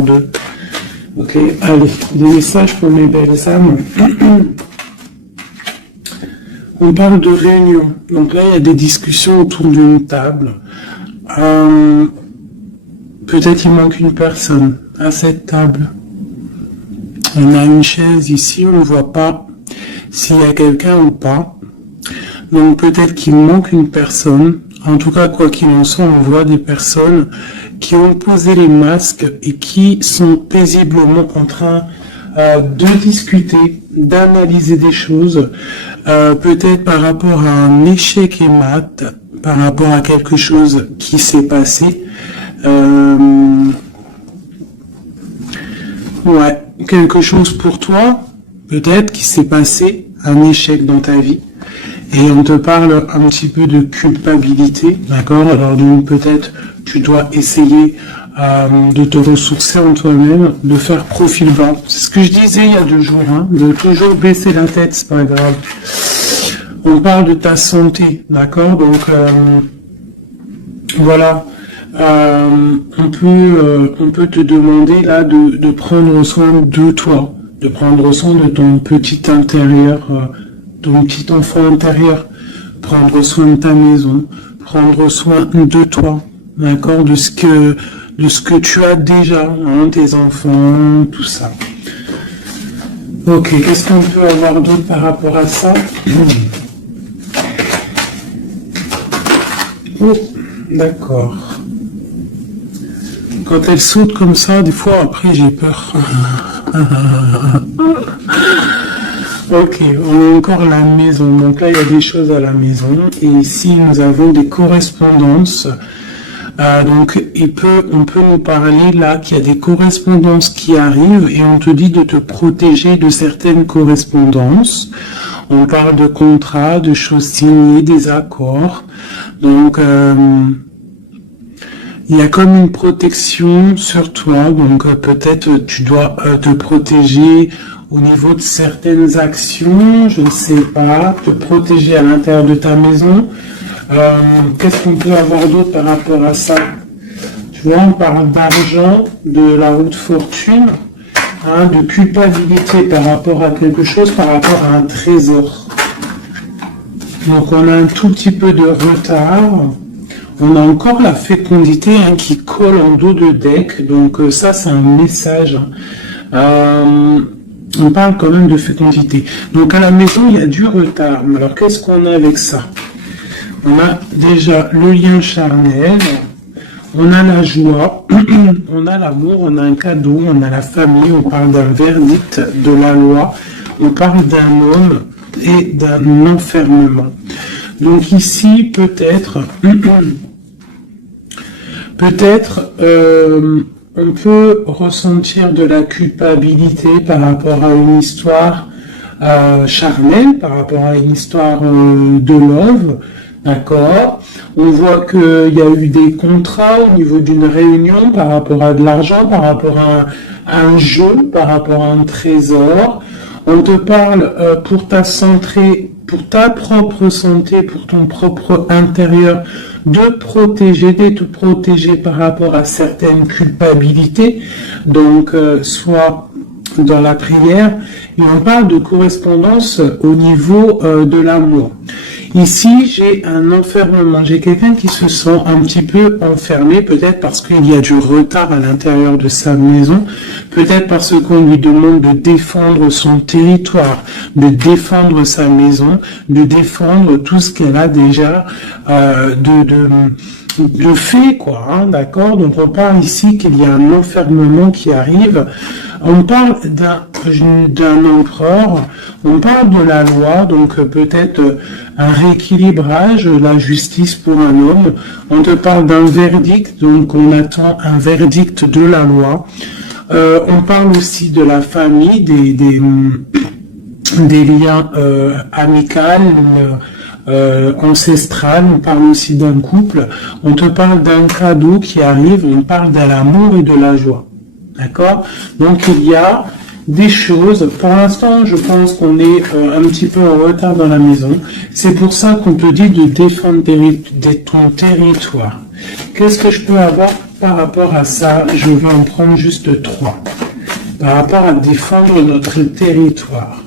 deux. Ok, allez, des messages pour mes belles âmes. On parle de réunion. Donc là, il y a des discussions autour d'une table. Peut-être il manque une personne à cette table. On a une chaise ici, on ne voit pas s'il y a quelqu'un ou pas. Donc peut-être qu'il manque une personne. En tout cas, quoi qu'il en soit, on voit des personnes qui ont posé les masques et qui sont paisiblement en train de discuter, d'analyser des choses, peut-être par rapport à un échec et mat, par rapport à quelque chose qui s'est passé. Ouais, quelque chose pour toi, peut-être qui s'est passé, un échec dans ta vie. Et on te parle un petit peu de culpabilité, d'accord? Alors donc peut-être tu dois essayer de te ressourcer en toi-même, de faire profil bas. C'est ce que je disais il y a 2 jours, hein, de toujours baisser la tête, c'est pas grave. On parle de ta santé, d'accord? Donc voilà, on peut te demander là de prendre soin de toi, de prendre soin de ton petit intérieur. Ton petit enfant intérieur, prendre soin de ta maison, prendre soin de toi, d'accord, de ce que tu as déjà, hein, tes enfants, tout ça. Ok, qu'est-ce qu'on peut avoir d'autre par rapport à ça? Oh, d'accord. Quand elle saute comme ça, des fois après j'ai peur. Ok, on a encore la maison. Donc là, il y a des choses à la maison. Et ici, nous avons des correspondances. Donc, on peut nous parler là qu'il y a des correspondances qui arrivent et on te dit de te protéger de certaines correspondances. On parle de contrats, de choses signées, des accords. Donc, il y a comme une protection sur toi. Donc, peut-être tu dois te protéger au niveau de certaines actions, je ne sais pas, te protéger à l'intérieur de ta maison. Qu'est-ce qu'on peut avoir d'autre par rapport à ça? Tu vois, on parle d'argent, de la roue de fortune, hein, de culpabilité par rapport à quelque chose, par rapport à un trésor. Donc on a un tout petit peu de retard. On a encore la fécondité, hein, qui colle en dos de deck. Donc ça, c'est un message. On parle quand même de fécondité. Donc à la maison, il y a du retard. Alors qu'est-ce qu'on a avec ça? On a déjà le lien charnel, on a la joie, on a l'amour, on a un cadeau, on a la famille, on parle d'un verdict de la loi, on parle d'un homme et d'un enfermement. Donc ici, peut-être, on peut ressentir de la culpabilité par rapport à une histoire charnelle, par rapport à une histoire de love, d'accord? On voit qu'il y a eu des contrats au niveau d'une réunion par rapport à de l'argent, par rapport à un jeu, par rapport à un trésor. On te parle pour ta santé, pour ta propre santé, pour ton propre intérieur, de protéger, d'être protégé par rapport à certaines culpabilités, donc soit dans la prière, et on parle de correspondance au niveau de l'amour. Ici, j'ai un enfermement, j'ai quelqu'un qui se sent un petit peu enfermé, peut-être parce qu'il y a du retard à l'intérieur de sa maison, peut-être parce qu'on lui demande de défendre son territoire, de défendre sa maison, de défendre tout ce qu'elle a déjà de fait, quoi, hein, d'accord? Donc on parle ici qu'il y a un enfermement qui arrive. On parle d'un empereur, on parle de la loi, donc peut-être un rééquilibrage, la justice pour un homme. On te parle d'un verdict, donc on attend un verdict de la loi. On parle aussi de la famille, des liens amicaux, ancestral, on parle aussi d'un couple, on te parle d'un cadeau qui arrive, on parle de l'amour et de la joie. D'accord? Donc il y a des choses, pour l'instant je pense qu'on est un petit peu en retard dans la maison, c'est pour ça qu'on te dit de défendre ton territoire. Qu'est-ce que je peux avoir par rapport à ça, je vais en prendre juste 3. Par rapport à défendre notre territoire.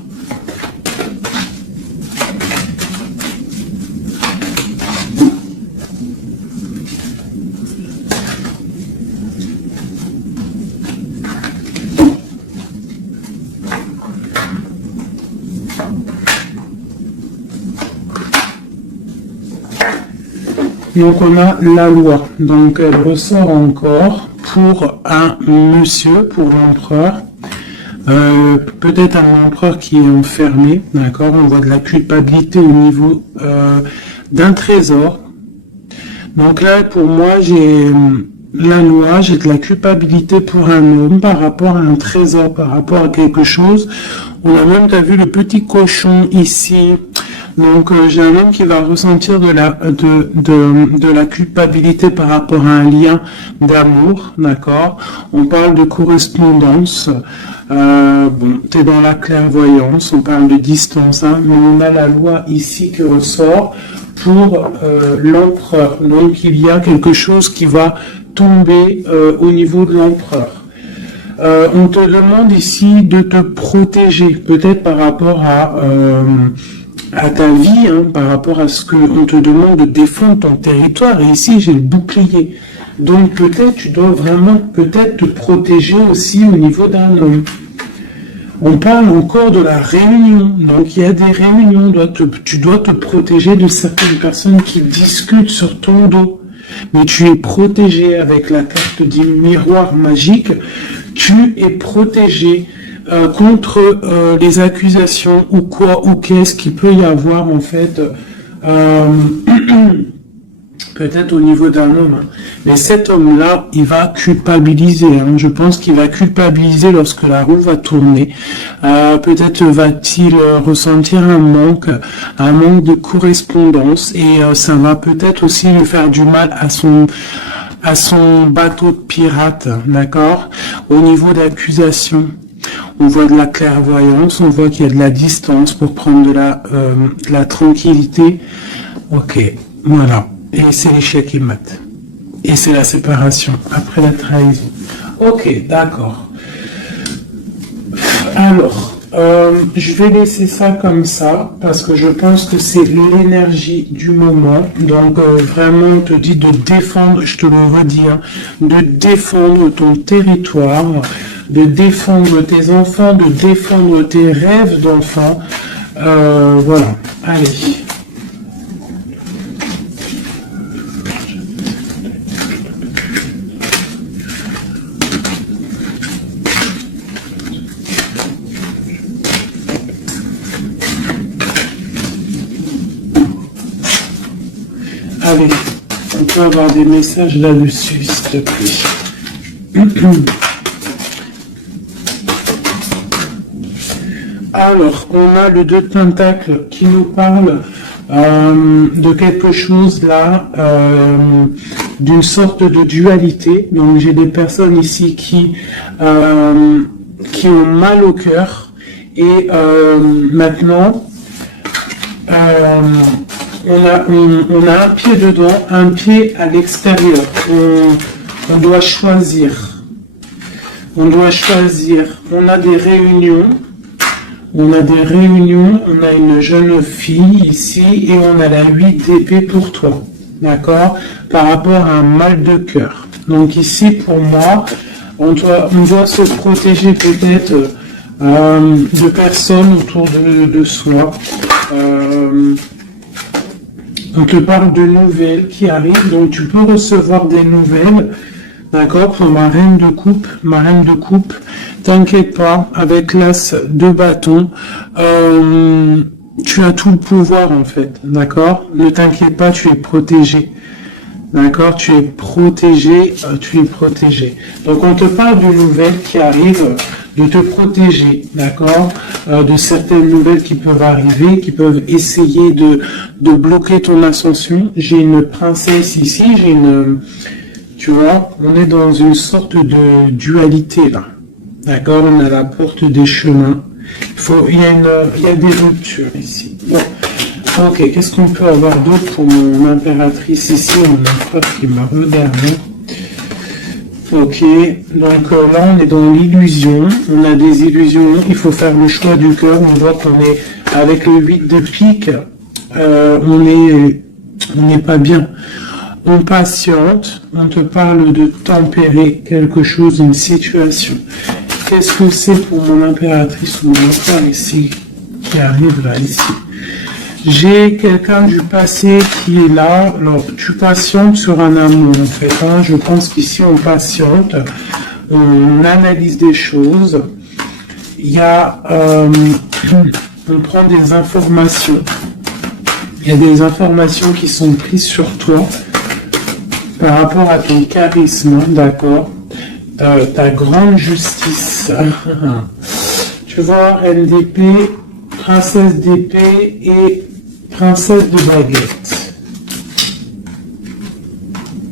Donc on a la loi, donc elle ressort encore pour un monsieur, pour l'empereur, peut-être un empereur qui est enfermé, d'accord, on voit de la culpabilité au niveau d'un trésor. Donc là pour moi j'ai la loi, j'ai de la culpabilité pour un homme par rapport à un trésor, par rapport à quelque chose. On a même vu le petit cochon ici. Donc j'ai un homme qui va ressentir de la culpabilité par rapport à un lien d'amour, d'accord. On parle de correspondance. Bon, t'es dans la clairvoyance, on parle de distance, hein, mais on a la loi ici qui ressort pour l'empereur. Donc il y a quelque chose qui va tomber au niveau de l'empereur. On te demande ici de te protéger, peut-être par rapport à ta vie, hein, par rapport à ce qu'on te demande de défendre ton territoire. Et ici, j'ai le bouclier. Donc peut-être tu dois vraiment peut-être te protéger aussi au niveau d'un homme. On parle encore de la réunion. Donc il y a des réunions. Tu dois te protéger de certaines personnes qui discutent sur ton dos. Mais tu es protégé avec la carte du miroir magique. Tu es protégé contre les accusations ou quoi ou qu'est-ce qu'il peut y avoir en fait peut-être au niveau d'un homme. Mais cet homme-là, il va culpabiliser. Hein. Je pense qu'il va culpabiliser lorsque la roue va tourner. Peut-être va-t-il ressentir un manque de correspondance et ça va peut-être aussi lui faire du mal à son bateau de pirate, d'accord. Au niveau d'accusation, on voit de la clairvoyance, on voit qu'il y a de la distance pour prendre de la tranquillité. Ok, voilà. Et c'est l'échec et mat. Et c'est la séparation après la trahison. Ok, d'accord. Alors, je vais laisser ça comme ça parce que je pense que c'est l'énergie du moment. Donc vraiment, on te dit de défendre, je te le redis, hein, de défendre ton territoire, de défendre tes enfants, de défendre tes rêves d'enfants. Voilà, allez. Allez, on peut avoir des messages là-dessus, s'il te plaît. Alors, on a le 2 de Pentacle qui nous parle de quelque chose là, d'une sorte de dualité. Donc, j'ai des personnes ici qui ont mal au cœur et maintenant, on a un pied dedans, un pied à l'extérieur. On doit choisir. On doit choisir. On a des réunions. On a une jeune fille ici et on a la 8 d'épée pour toi. D'accord? Par rapport à un mal de cœur. Donc ici, pour moi, on doit se protéger peut-être de personnes autour de soi. On te parle de nouvelles qui arrivent, donc tu peux recevoir des nouvelles, d'accord, pour ma reine de coupe, t'inquiète pas, avec l'as de bâton, tu as tout le pouvoir en fait, d'accord, ne t'inquiète pas, tu es protégé, d'accord, tu es protégé. Donc on te parle de nouvelles qui arrivent, de te protéger, d'accord, de certaines nouvelles qui peuvent arriver, qui peuvent essayer de bloquer ton ascension. J'ai une princesse ici, tu vois, on est dans une sorte de dualité là, d'accord, on a la porte des chemins, il y a des ruptures ici. Bon. Ok, qu'est-ce qu'on peut avoir d'autre pour mon impératrice ici, mon empereur qui m'a regardé. Ok, donc là on est dans l'illusion, on a des illusions, il faut faire le choix du cœur, on voit qu'on est avec le 8 de pique, on n'est pas bien. On patiente, on te parle de tempérer quelque chose, une situation. Qu'est-ce que c'est pour mon impératrice ou mon frère ici, qui arrive là, ici? J'ai quelqu'un du passé qui est là. Alors, tu patientes sur un amour, en fait. Hein. Je pense qu'ici, on patiente, on analyse des choses. Il y a... on prend des informations. Il y a des informations qui sont prises sur toi par rapport à ton charisme, d'accord, ta grande justice. Tu vois, reine d'épée, princesse d'épée et princesse de baguette.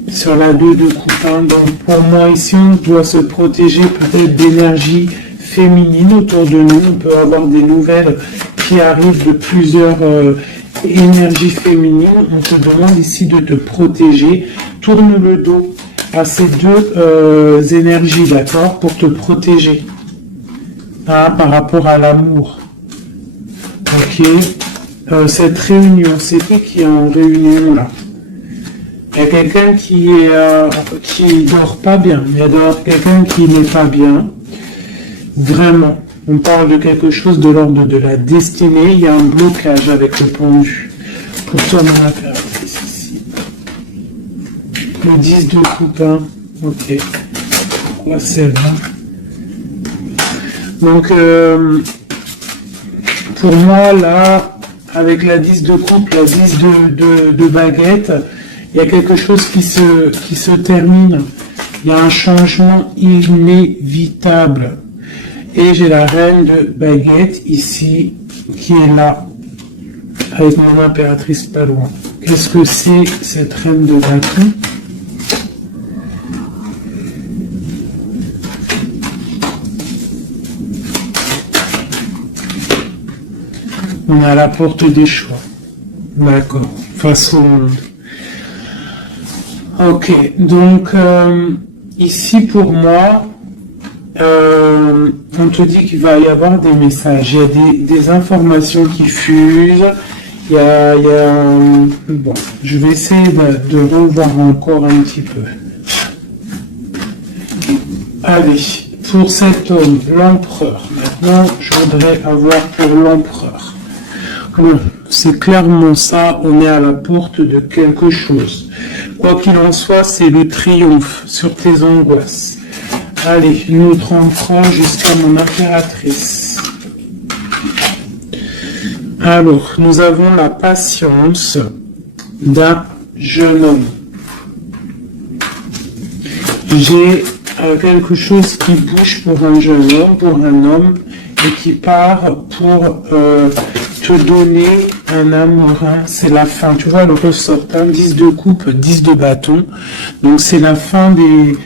Sur la 2 de coupe. Donc pour moi ici, on doit se protéger peut-être d'énergie féminine autour de nous. On peut avoir des nouvelles qui arrivent de plusieurs énergies féminines. On te demande ici de te protéger. Tourne le dos à ces deux énergies, d'accord, pour te protéger par rapport à l'amour. Ok. Cette réunion, c'est qui est en réunion là? Il y a quelqu'un qui dort pas bien. Il y a quelqu'un qui n'est pas bien. Vraiment. On parle de quelque chose de l'ordre de la destinée. Il y a un blocage avec le pendu. Pour toi, mon impératrice ici. Le 10 de coupe. Ok. Là, c'est là. Donc, pour moi, là, avec la 10 de coupe, la 10 de baguette, il y a quelque chose qui se termine. Il y a un changement inévitable. Et j'ai la reine de baguette ici, qui est là, avec mon impératrice pas loin. Qu'est-ce que c'est cette reine de bâton? On est à la porte des choix. D'accord. Face au monde. Ok. Donc, ici, pour moi, on te dit qu'il va y avoir des messages. Il y a des informations qui fusent. Il y a bon, je vais essayer de revoir encore un petit peu. Allez, pour cet homme, l'empereur. Maintenant, je voudrais avoir pour l'empereur. Bon, c'est clairement ça, on est à la porte de quelque chose. Quoi qu'il en soit, c'est le triomphe sur tes angoisses. Allez, notre empereur jusqu'à mon impératrice. Alors, nous avons la patience d'un jeune homme. J'ai quelque chose qui bouge pour un jeune homme, pour un homme, et qui part pour te donner un amour. C'est la fin. Tu vois, le ressortant, 10 de coupe, 10 de bâton. Donc, c'est la fin des...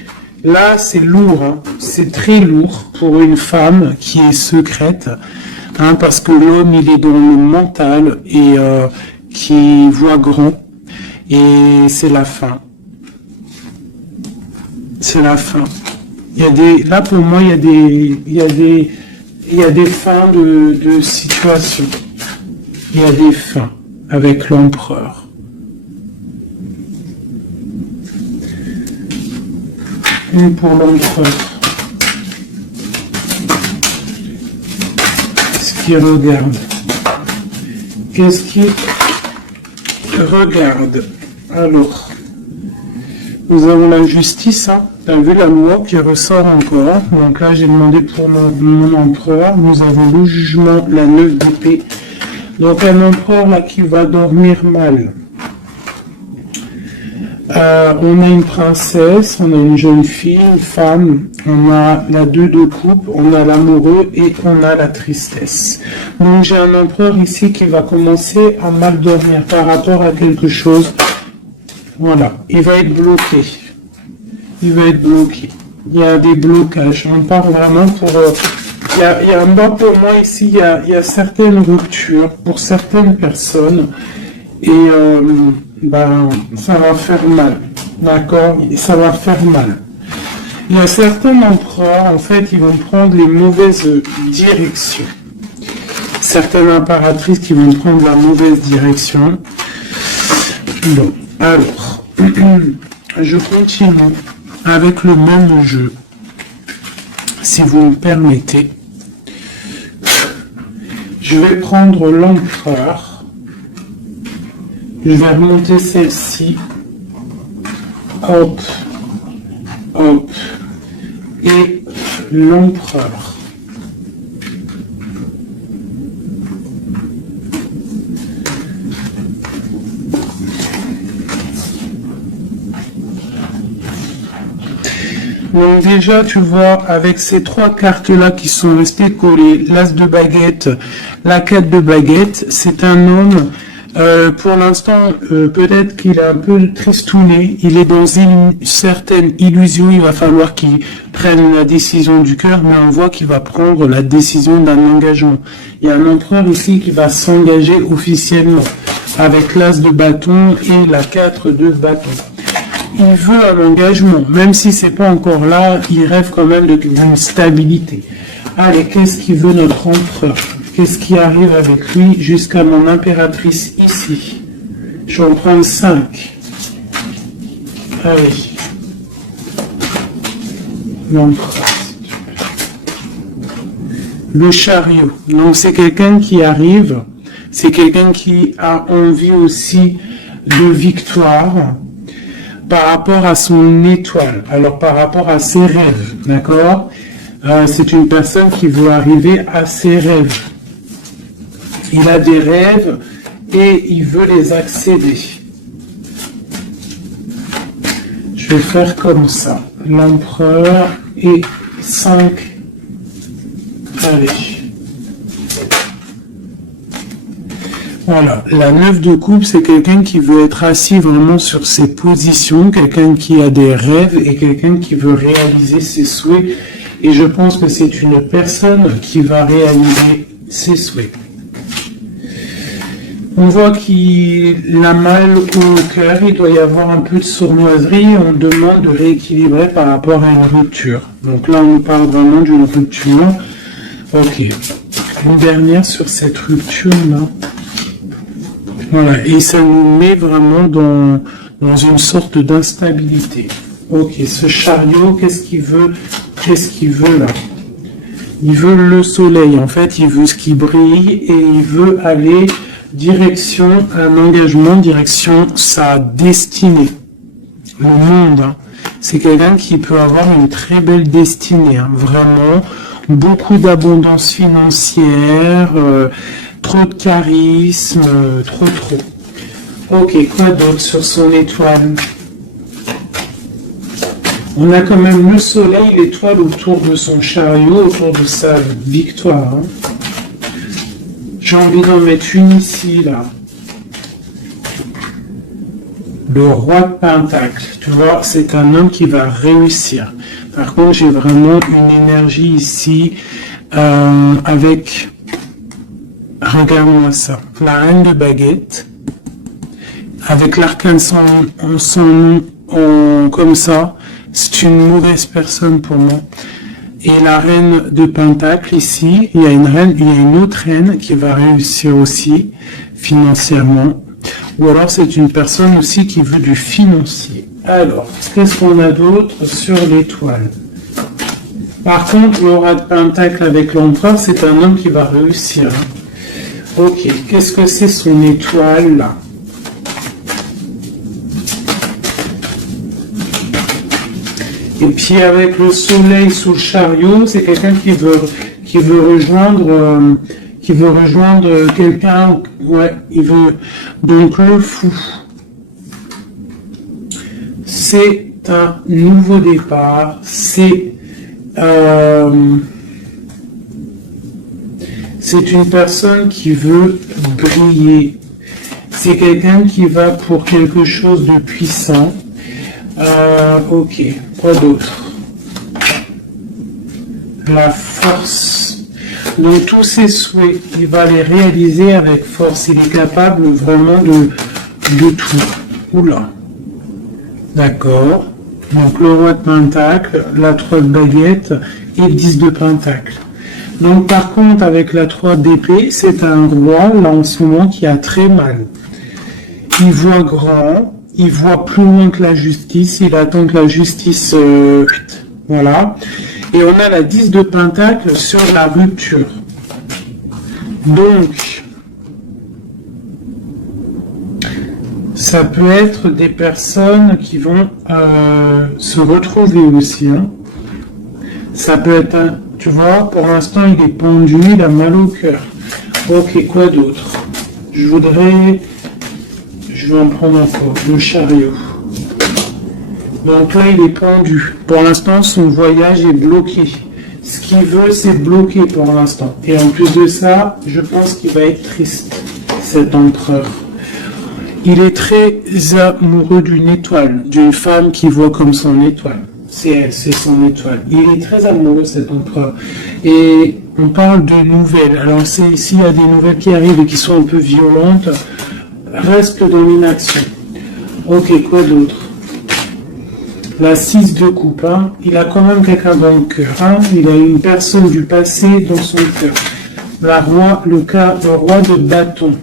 Là, c'est lourd. C'est très lourd pour une femme qui est secrète. Parce que l'homme, il est dans le mental et qui voit grand. Et c'est la fin. C'est la fin. Il y a des... Là, pour moi, il y a des fins de situation. Il y a des fins avec l'empereur. Et pour l'empereur, qu'est-ce qu'il regarde? Qu'est-ce qu'il regarde? Alors, nous avons la justice, tu as vu la loi qui ressort encore. Donc là, j'ai demandé pour mon empereur. Nous avons le jugement, la 9 d'épée. Donc un empereur là qui va dormir mal. On a une princesse, on a une jeune fille, une femme, on a la 2 de coupe, on a l'amoureux et on a la tristesse. Donc j'ai un empereur ici qui va commencer à mal dormir par rapport à quelque chose. Voilà, il va être bloqué. Il va être bloqué. Il y a des blocages. On part vraiment pour... il y a pour moi ici, il y a certaines ruptures pour certaines personnes. Et ça va faire mal. D'accord? Ça va faire mal. Il y a certains empereurs, en fait, ils vont prendre les mauvaises directions. Certaines impératrices qui vont prendre la mauvaise direction. Bon, alors, je continue avec le même jeu, si vous me permettez. Je vais prendre l'empereur. Je vais remonter celle-ci. Hop, hop, et l'empereur. Donc déjà, tu vois, avec ces trois cartes-là qui sont restées collées, l'as de baguette, la 4 de baguette, c'est un homme, pour l'instant, peut-être qu'il est un peu tristouné, il est dans une certaine illusion, il va falloir qu'il prenne la décision du cœur, mais on voit qu'il va prendre la décision d'un engagement. Il y a un empereur ici qui va s'engager officiellement, avec l'as de bâton et la 4 de bâton. Il veut un engagement, même si c'est pas encore là, il rêve quand même d'une stabilité. Allez, qu'est-ce qu'il veut notre empereur? Qu'est-ce qui arrive avec lui jusqu'à mon impératrice ici? Je vais en prendre 5. Allez. L'empereur. Le chariot. Donc c'est quelqu'un qui arrive, c'est quelqu'un qui a envie aussi de victoire, par rapport à son étoile, alors par rapport à ses rêves, d'accord? C'est une personne qui veut arriver à ses rêves. Il a des rêves et il veut les accéder. Je vais faire comme ça. L'empereur et 5. Allez. Voilà, la 9 de coupe, c'est quelqu'un qui veut être assis vraiment sur ses positions, quelqu'un qui a des rêves et quelqu'un qui veut réaliser ses souhaits. Et je pense que c'est une personne qui va réaliser ses souhaits. On voit qu'il a mal au cœur, il doit y avoir un peu de sournoiserie, on demande de rééquilibrer par rapport à une rupture. Donc là, on nous parle vraiment d'une rupture. Ok, une dernière sur cette rupture-là. Voilà, et ça nous met vraiment dans une sorte d'instabilité. Ok, ce chariot, qu'est-ce qu'il veut? Qu'est-ce qu'il veut là? Il veut le soleil, en fait, il veut ce qui brille et il veut aller direction un engagement, direction sa destinée. Le monde, hein. C'est quelqu'un qui peut avoir une très belle destinée, hein. Vraiment, beaucoup d'abondance financière, trop de charisme, trop. Ok, quoi d'autre sur son étoile? On a quand même le soleil, l'étoile autour de son chariot, autour de sa victoire. Hein. J'ai envie d'en mettre une ici, là. Le roi de Pentacle. Tu vois, c'est un homme qui va réussir. Par contre, j'ai vraiment une énergie ici avec... Regarde-moi ça. La reine de baguette. Avec l'arcane comme ça. C'est une mauvaise personne pour moi. Et la reine de Pentacle ici, il y a une autre reine qui va réussir aussi financièrement. Ou alors c'est une personne aussi qui veut du financier. Alors, qu'est-ce qu'on a d'autre sur l'étoile? Par contre, le roi de Pentacle avec l'empereur, c'est un homme qui va réussir. Ok, qu'est-ce que c'est son étoile là? Et puis avec le soleil sous le chariot, c'est quelqu'un qui veut rejoindre quelqu'un. Ouais, il veut donc le fou. C'est un nouveau départ. C'est une personne qui veut briller. C'est quelqu'un qui va pour quelque chose de puissant. Ok, quoi d'autre? La force. Donc tous ses souhaits, il va les réaliser avec force. Il est capable vraiment de tout. Oula. D'accord. Donc le roi de pentacle, la 3 de baguette et le 10 de pentacle. Donc par contre avec la 3 d'épée, c'est un roi là en ce moment qui a très mal. Il voit grand, il voit plus loin que la justice, il attend que la justice... voilà. Et on a la 10 de pentacle sur la rupture. Donc, ça peut être des personnes qui vont se retrouver aussi. Hein. Ça peut être, tu vois, pour l'instant il est pendu, il a mal au cœur. Ok, quoi d'autre? Je vais en prendre encore, le chariot. Donc là il est pendu. Pour l'instant son voyage est bloqué. Ce qu'il veut c'est bloqué pour l'instant. Et en plus de ça, je pense qu'il va être triste, cet empereur. Il est très amoureux d'une étoile, d'une femme qu'il voit comme son étoile. C'est elle, c'est son étoile. Il est très amoureux, cet empereur. Et on parle de nouvelles. Alors, s'il y a des nouvelles qui arrivent et qui sont un peu violentes, reste dans l'inaction. Ok, quoi d'autre? La 6 de coupe, hein. Il a quand même quelqu'un dans le cœur. Hein. Il a une personne du passé dans son cœur. Le roi de bâton.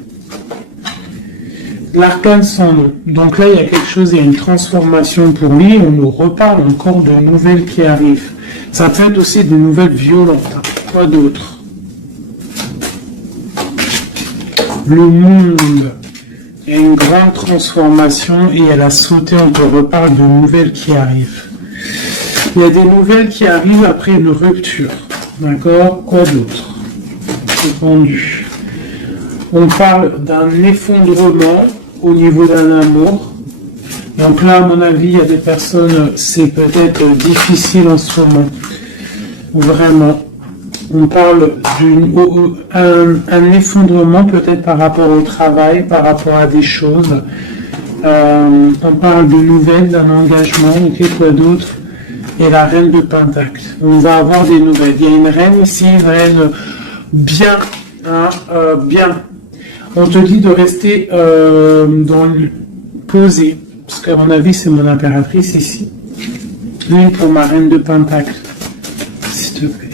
L'arcane sans nom. Donc là, il y a quelque chose, il y a une transformation pour lui. On nous reparle encore de nouvelles qui arrivent. Ça peut être aussi de nouvelles violentes. Hein. Quoi d'autre? Le monde. Il y a une grande transformation et elle a sauté. On te reparle de nouvelles qui arrivent. Il y a des nouvelles qui arrivent après une rupture. D'accord? Quoi d'autre? Répondu. On parle d'un effondrement au niveau d'un amour. Donc là, à mon avis, il y a des personnes, c'est peut-être difficile en ce moment. Vraiment. On parle d'un effondrement peut-être par rapport au travail, par rapport à des choses. On parle de nouvelles, d'un engagement, ok, quoi d'autre? Et la reine de pentacle. On va avoir des nouvelles. Il y a une reine ici, une reine bien, hein, bien. On te dit de rester posé, parce qu'à mon avis, c'est mon impératrice ici. Une pour ma reine de pentacle, s'il te plaît.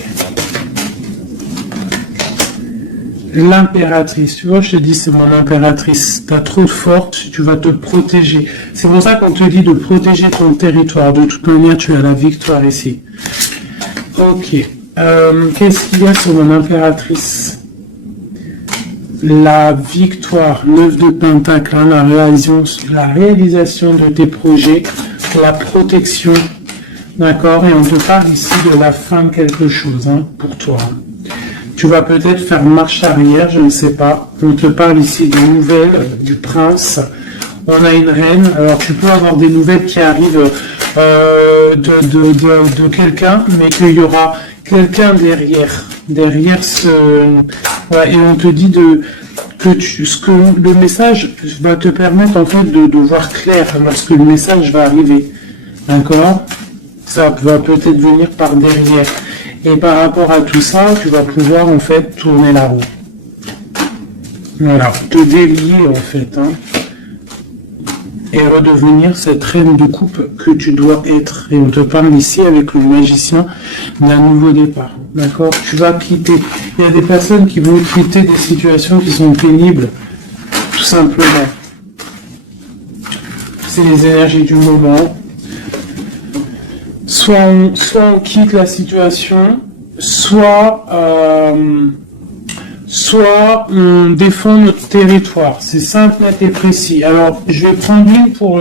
L'impératrice, tu vois, je te dis, c'est mon impératrice. T'as trop de force, tu vas te protéger. C'est pour ça qu'on te dit de protéger ton territoire. De toute manière, tu as la victoire ici. Ok. Qu'est-ce qu'il y a sur mon impératrice? La victoire, 9 de pentacle, hein, la réalisation de tes projets, la protection, d'accord, et on te parle ici de la fin de quelque chose, hein, pour toi. Tu vas peut-être faire marche arrière, je ne sais pas. On te parle ici de nouvelles, du prince. On a une reine, alors tu peux avoir des nouvelles qui arrivent de quelqu'un, mais qu'il y aura quelqu'un derrière ce... Ouais, et on te dit que le message va te permettre en fait de voir clair lorsque le message va arriver. D'accord? Ça va peut-être venir par derrière. Et par rapport à tout ça, tu vas pouvoir en fait tourner la roue. Voilà, te délier en fait. Hein. Et redevenir cette reine de coupe que tu dois être. Et on te parle ici avec le magicien d'un nouveau départ. D'accord? Tu vas quitter. Il y a des personnes qui vont quitter des situations qui sont pénibles. Tout simplement. C'est les énergies du moment. Soit on quitte la situation, soit on défend notre territoire. C'est simple, net et précis. Alors, je vais prendre une pour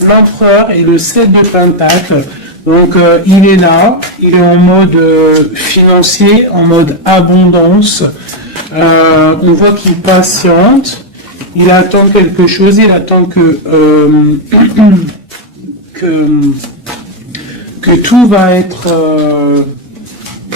l'empereur et le 7 de pentacle. Donc, il est là, il est en mode financier, en mode abondance. On voit qu'il patiente, il attend quelque chose, il attend que tout va être...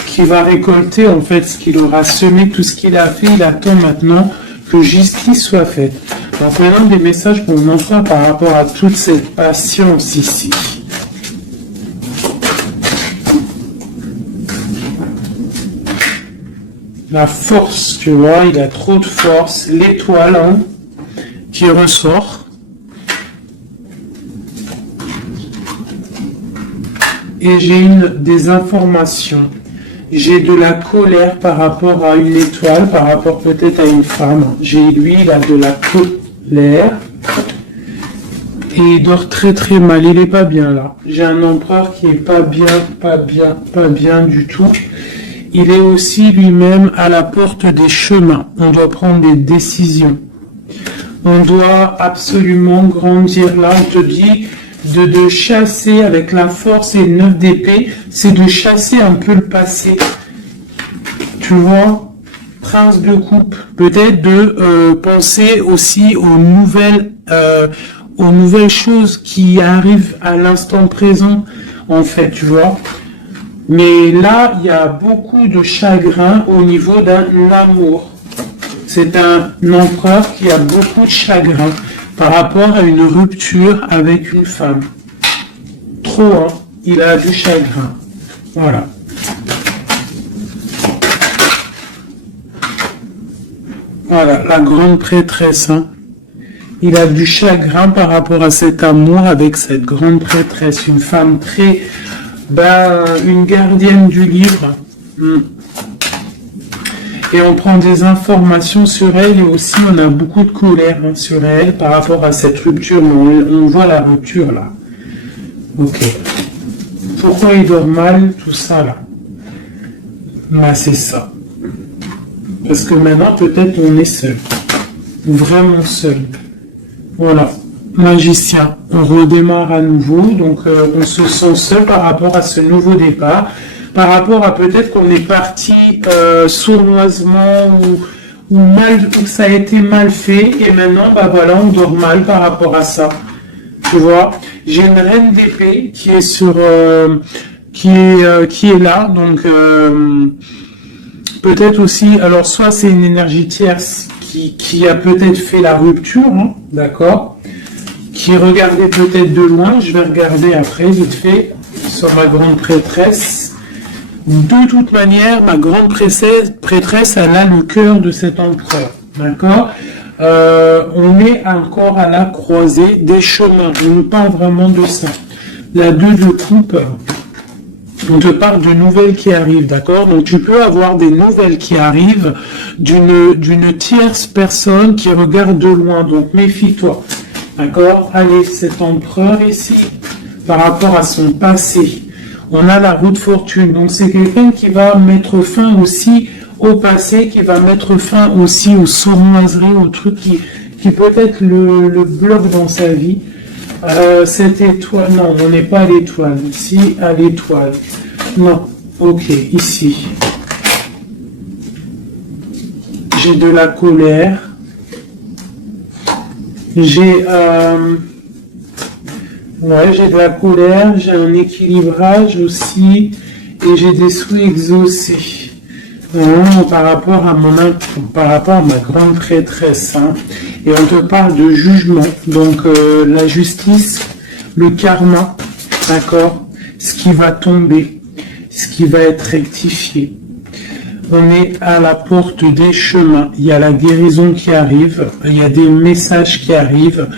qu'il va récolter en fait ce qu'il aura semé, tout ce qu'il a fait, il attend maintenant que justice soit faite. Donc maintenant des messages pour mon enfant par rapport à toute cette patience ici. La force, tu vois, il a trop de force, l'étoile hein, qui ressort. et j'ai des informations. J'ai de la colère par rapport à une étoile, par rapport peut-être à une femme. J'ai lui, il a de la colère. Et il dort très très mal, il est pas bien là. J'ai un empereur qui est pas bien du tout. Il est aussi lui-même à la porte des chemins. On doit prendre des décisions. On doit absolument grandir. Là, on te dit de chasser avec la force et le 9 d'épée, c'est de chasser un peu le passé. Tu vois, prince de coupe. Peut-être de penser aussi aux nouvelles choses qui arrivent à l'instant présent, en fait, tu vois. Mais là, il y a beaucoup de chagrin au niveau d'un amour. C'est un empereur qui a beaucoup de chagrin par rapport à une rupture avec une femme. Trop, hein, il a du chagrin. Voilà. Voilà, la grande prêtresse, hein. Il a du chagrin par rapport à cet amour avec cette grande prêtresse, une femme très, une gardienne du livre. Et on prend des informations sur elle et aussi on a beaucoup de colère sur elle par rapport à cette rupture. On voit la rupture là. Ok. Pourquoi il dort mal, tout ça là? C'est ça. Parce que maintenant peut-être on est seul. Vraiment seul. Voilà, magicien, on redémarre à nouveau, donc on se sent seul par rapport à ce nouveau départ, par rapport à peut-être qu'on est parti sournoisement ou ça a été mal fait, et maintenant, voilà, on dort mal par rapport à ça. Tu vois, j'ai une reine d'épée qui est qui est là, donc peut-être aussi, alors soit c'est une énergie tierce qui a peut-être fait la rupture, hein, d'accord, qui regardait peut-être de loin, je vais regarder après, vite fait, sur ma grande prêtresse. De toute manière, ma grande prêtresse, elle a le cœur de cet empereur, d'accord. On est encore à la croisée des chemins, on nous parle vraiment de ça. La 2 de coupe, on te parle de nouvelles qui arrivent, d'accord? Donc tu peux avoir des nouvelles qui arrivent d'une tierce personne qui regarde de loin, donc méfie-toi, d'accord? Allez, cet empereur ici, par rapport à son passé, on a la roue de fortune, donc c'est quelqu'un qui va mettre fin aussi au passé, qui va mettre fin aussi aux sournoiseries, aux trucs qui peut-être le bloquent dans sa vie. Cette étoile, non, on n'est pas à l'étoile, ici, à l'étoile. Non, ok, ici. J'ai de la colère. J'ai de la colère, j'ai un équilibrage aussi, et j'ai des souhaits exaucés. Par rapport à ma grande prêtresse, hein. Et on te parle de jugement, donc la justice, le karma, d'accord, ce qui va tomber, ce qui va être rectifié. On est à la porte des chemins, il y a la guérison qui arrive, il y a des messages qui arrivent,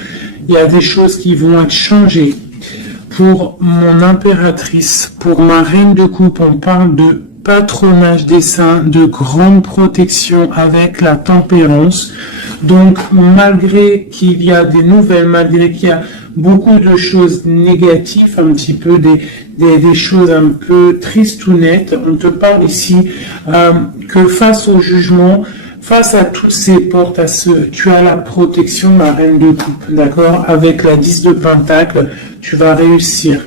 il y a des choses qui vont être changées. Pour mon impératrice, pour ma reine de coupe, on parle de patronage des saints, de grande protection avec la tempérance. Donc, malgré qu'il y a des nouvelles, malgré qu'il y a beaucoup de choses négatives, un petit peu des choses un peu tristes ou nettes, on te parle ici que face au jugement, face à toutes ces portes, tu as la protection, ma reine de coupe, d'accord? Avec la 10 de pentacle, tu vas réussir.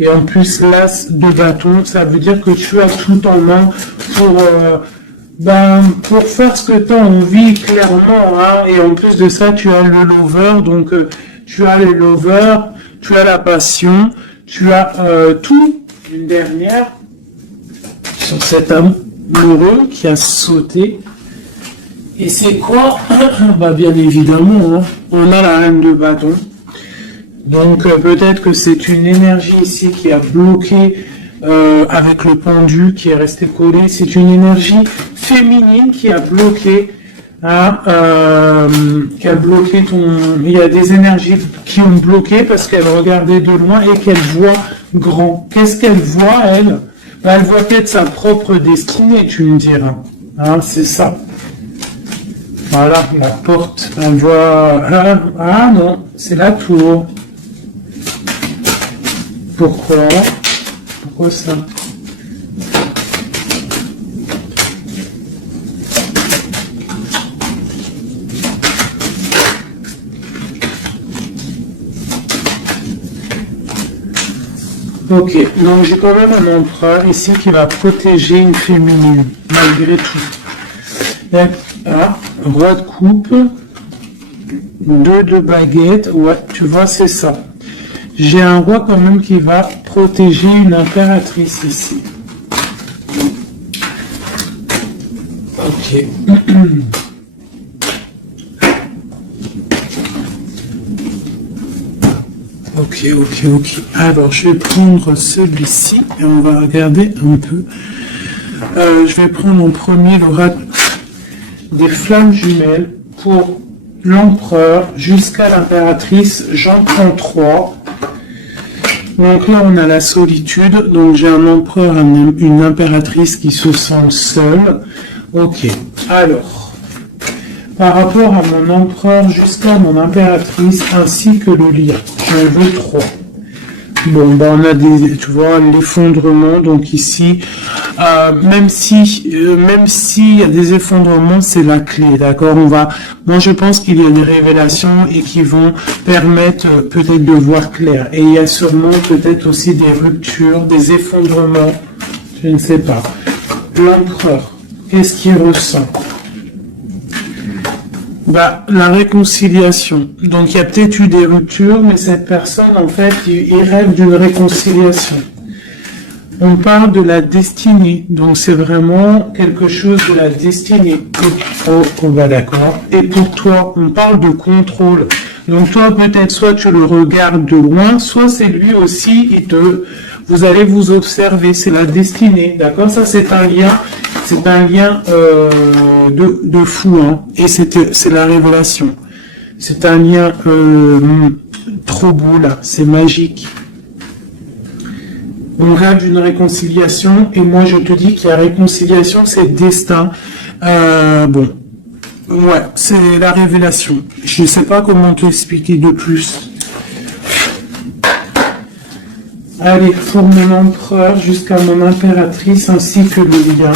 Et en plus, l'as de bâton, ça veut dire que tu as tout en main pour faire ce que tu as envie, clairement, hein. Et en plus de ça, tu as le lover, donc tu as le lover, tu as la passion, tu as tout. Une dernière, sur cet amoureux qui a sauté. Et c'est quoi? Bien évidemment, hein, on a la reine de bâton. Donc peut-être que c'est une énergie ici qui a bloqué avec le pendu qui est resté collé. C'est une énergie féminine qui a bloqué qui a bloqué ton... Il y a des énergies qui ont bloqué parce qu'elle regardait de loin et qu'elle voit grand. Qu'est-ce qu'elle voit, elle? Elle voit peut-être sa propre destinée, tu me diras. Hein, c'est ça. Voilà, la porte. Elle voit... Ah non, c'est la tour. Pourquoi? Pourquoi ça? Ok, donc j'ai quand même un empereur ici qui va protéger une féminine, malgré tout. Ah, roi de coupe, 2 de baguette, ouais, tu vois, c'est ça. J'ai un roi quand même qui va protéger une impératrice ici. Ok. Ok. Alors, je vais prendre celui-ci et on va regarder un peu. Je vais prendre en premier des flammes jumelles pour l'empereur jusqu'à l'impératrice. J'en prends 3. Donc là, on a la solitude. Donc j'ai un empereur, une impératrice qui se sent seule. Ok. Alors, par rapport à mon empereur jusqu'à mon impératrice ainsi que le lion. J'en veux 3. Bon, ben on a tu vois, l'effondrement. Donc ici, même si il y a des effondrements, c'est la clé, d'accord. Moi je pense qu'il y a des révélations et qui vont permettre peut-être de voir clair. Et il y a sûrement peut-être aussi des ruptures, des effondrements. Je ne sais pas. L'empereur, qu'est-ce qu'il ressent? La réconciliation. Donc il y a peut-être eu des ruptures, mais cette personne, en fait, il rêve d'une réconciliation. On parle de la destinée, donc c'est vraiment quelque chose de la destinée. On va d'accord. Et pour toi, on parle de contrôle. Donc toi, peut-être, soit tu le regardes de loin, soit c'est lui aussi, vous allez vous observer, c'est la destinée, d'accord? Ça, c'est un lien de fou, hein. Et c'est la révélation. C'est un lien trop beau, là, c'est magique. On rêve d'une réconciliation, et moi je te dis que la réconciliation, c'est destin. Ouais, c'est la révélation. Je ne sais pas comment te expliquer de plus. Allez, pour mon empereur jusqu'à mon impératrice ainsi que le lien.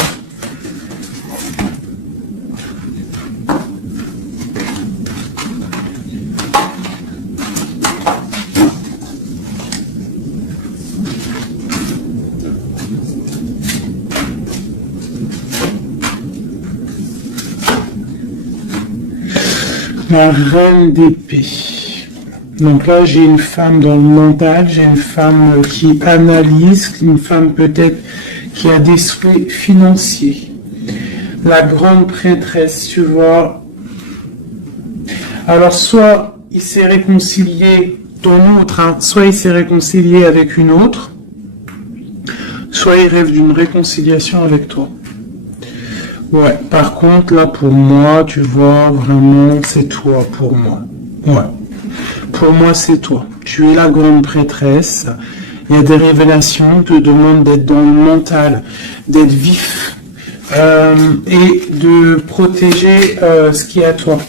La reine d'épée. Donc là, j'ai une femme dans le mental, j'ai une femme qui analyse, une femme peut-être qui a des souhaits financiers. La grande prêtresse, tu vois. Alors, soit il s'est réconcilié, ton autre, hein, soit il s'est réconcilié avec une autre, soit il rêve d'une réconciliation avec toi. Ouais, par contre, là, pour moi, tu vois, vraiment, c'est toi, pour moi. Ouais. Pour moi, c'est toi. Tu es la grande prêtresse. Il y a des révélations, on te demande d'être dans le mental, d'être vif, et de protéger ce qui est à toi.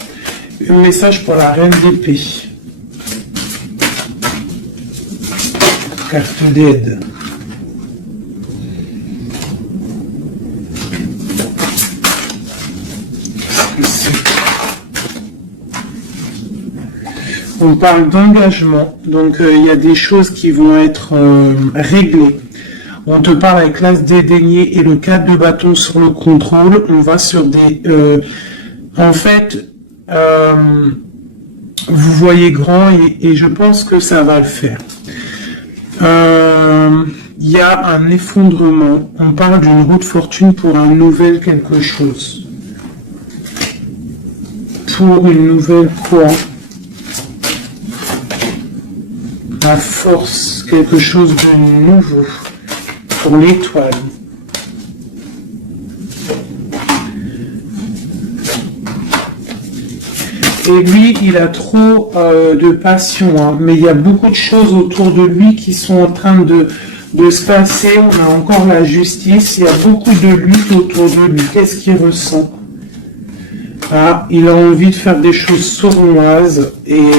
Un message pour la reine d'épée. Carte d'aide. On parle d'engagement, donc il y a des choses qui vont être réglées. On te parle avec l'as dédaigné et le 4 de bâton sur le contrôle. On va sur des... en fait, vous voyez grand et je pense que ça va le faire. Il y a un effondrement. On parle d'une roue de fortune pour un nouvel quelque chose. Pour une nouvelle quoi? La force, quelque chose de nouveau pour l'étoile. Et lui, il a trop de passion, hein. Mais il y a beaucoup de choses autour de lui qui sont en train de se passer. On a encore la justice, il y a beaucoup de lutte autour de lui. Qu'est-ce qu'il ressent? Ah, il a envie de faire des choses sournoises. Et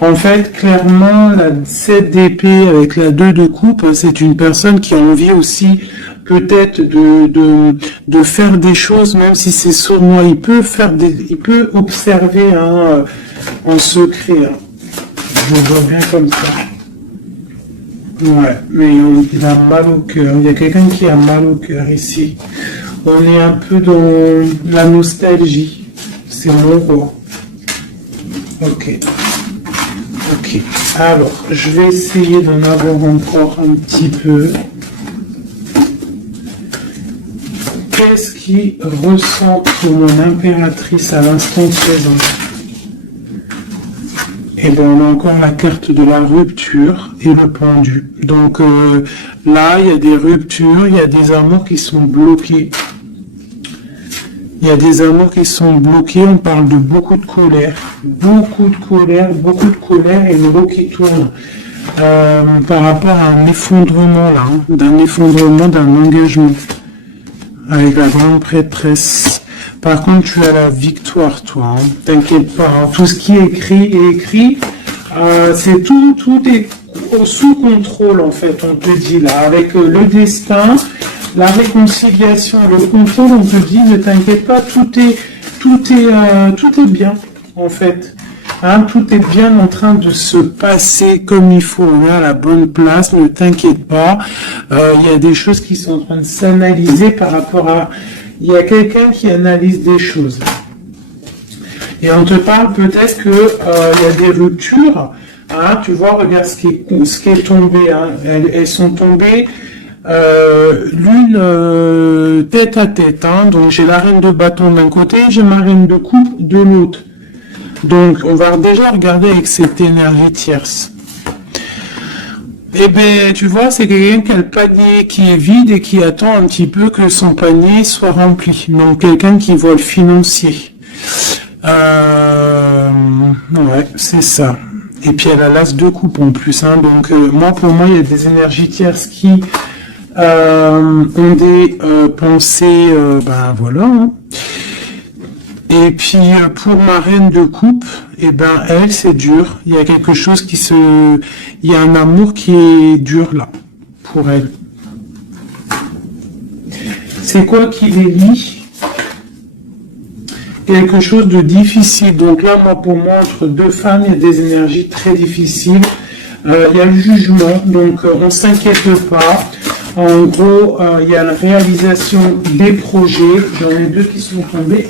en fait, clairement, la 7 d'épée avec la 2 de coupe, c'est une personne qui a envie aussi peut-être de faire des choses, même si c'est sournois. Il peut observer, hein, en secret, hein. Je le vois bien comme ça. Ouais, mais il a mal au cœur. Il y a quelqu'un qui a mal au cœur ici. On est un peu dans la nostalgie. C'est mon roi. Ok. Ok. Alors, je vais essayer d'en avoir encore un petit peu. Qu'est-ce qui ressent pour mon impératrice à l'instant présent? Et bien, on a encore la carte de la rupture et le pendu. Donc là, il y a des ruptures, il y a des amours qui sont bloqués. Il y a des amours qui sont bloqués, on parle de beaucoup de colère et une roue qui tourne par rapport à un effondrement là, hein, d'un effondrement, d'un engagement avec la grande prêtresse. Par contre, tu as la victoire, toi, hein. T'inquiète pas, hein. Tout ce qui est écrit, c'est tout est sous contrôle en fait, on te dit là, avec le destin. La réconciliation, le contrôle, on te dit, ne t'inquiète pas, tout est bien, en fait. Hein, tout est bien en train de se passer comme il faut. On est à la bonne place, ne t'inquiète pas. Il y a des choses qui sont en train de s'analyser par rapport à... Il y a quelqu'un qui analyse des choses. Et on te parle peut-être que il y a des ruptures. Hein, tu vois, regarde ce qui est tombé. Hein. Elles sont tombées... l'une tête à tête, hein. Donc j'ai la reine de bâton d'un côté, j'ai ma reine de coupe de l'autre. Donc on va déjà regarder avec cette énergie tierce. Eh bien, tu vois, c'est quelqu'un qui a le panier qui est vide et qui attend un petit peu que son panier soit rempli. Donc quelqu'un qui voit le financier. Ouais, c'est ça. Et puis elle a l'as de coupe en plus, hein. Donc pour moi, il y a des énergies tierces qui ont des pensées, ben voilà. Hein. Et puis pour ma reine de coupe, et ben elle c'est dur. Il y a quelque chose il y a un amour qui est dur là pour elle. C'est quoi qui les lie? Quelque chose de difficile. Donc là, pour moi, entre deux femmes, il y a des énergies très difficiles. Il y a le jugement, donc on ne s'inquiète pas. En gros, il y a la réalisation des projets. J'en ai deux qui sont tombés.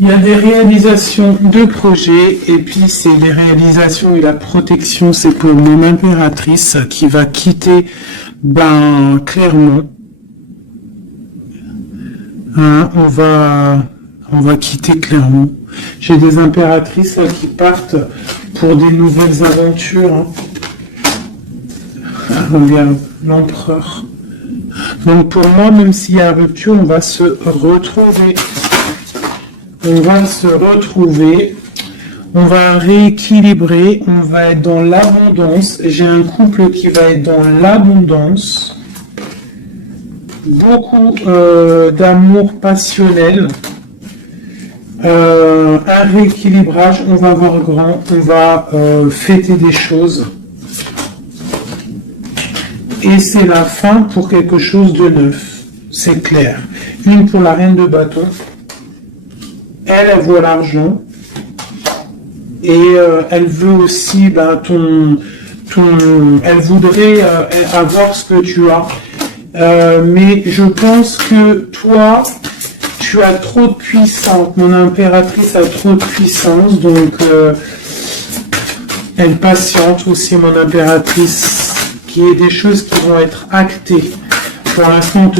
Il y a des réalisations de projets, et puis c'est les réalisations et la protection, c'est pour mon impératrice qui va quitter, ben, clairement. Hein, on va quitter clairement. J'ai des impératrices là, qui partent pour des nouvelles aventures. Hein. Regarde, l'empereur. Donc pour moi, même s'il y a rupture, on va se retrouver. On va se retrouver. On va rééquilibrer. On va être dans l'abondance. J'ai un couple qui va être dans l'abondance. Beaucoup d'amour passionnel. Un rééquilibrage. On va voir grand. On va fêter des choses. Et c'est la fin pour quelque chose de neuf. C'est clair. Une pour la reine de bâton. Elle voit l'argent. Et elle veut aussi ben, elle voudrait avoir ce que tu as. Mais je pense que toi, tu as trop de puissance. Mon impératrice a trop de puissance. Donc, elle patiente aussi, mon impératrice. Qu'il y ait des choses qui vont être actées. Pour l'instant,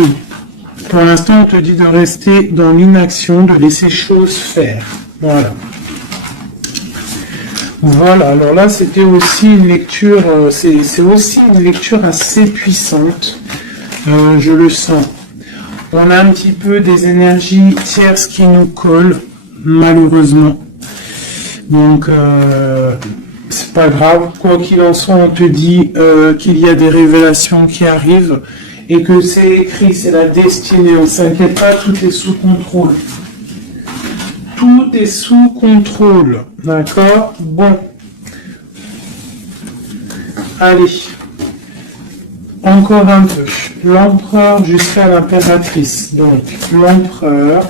on te dit de rester dans l'inaction, de laisser choses faire. Voilà. Voilà, alors là, c'était aussi une lecture, c'est aussi une lecture assez puissante. Je le sens. On a un petit peu des énergies tierces qui nous collent, malheureusement. Donc, c'est pas grave. Quoi qu'il en soit, on te dit qu'il y a des révélations qui arrivent et que c'est écrit, c'est la destinée. On s'inquiète pas, tout est sous contrôle. Tout est sous contrôle. D'accord? Bon. Allez. Encore un peu. L'empereur jusqu'à l'impératrice. Donc, l'empereur.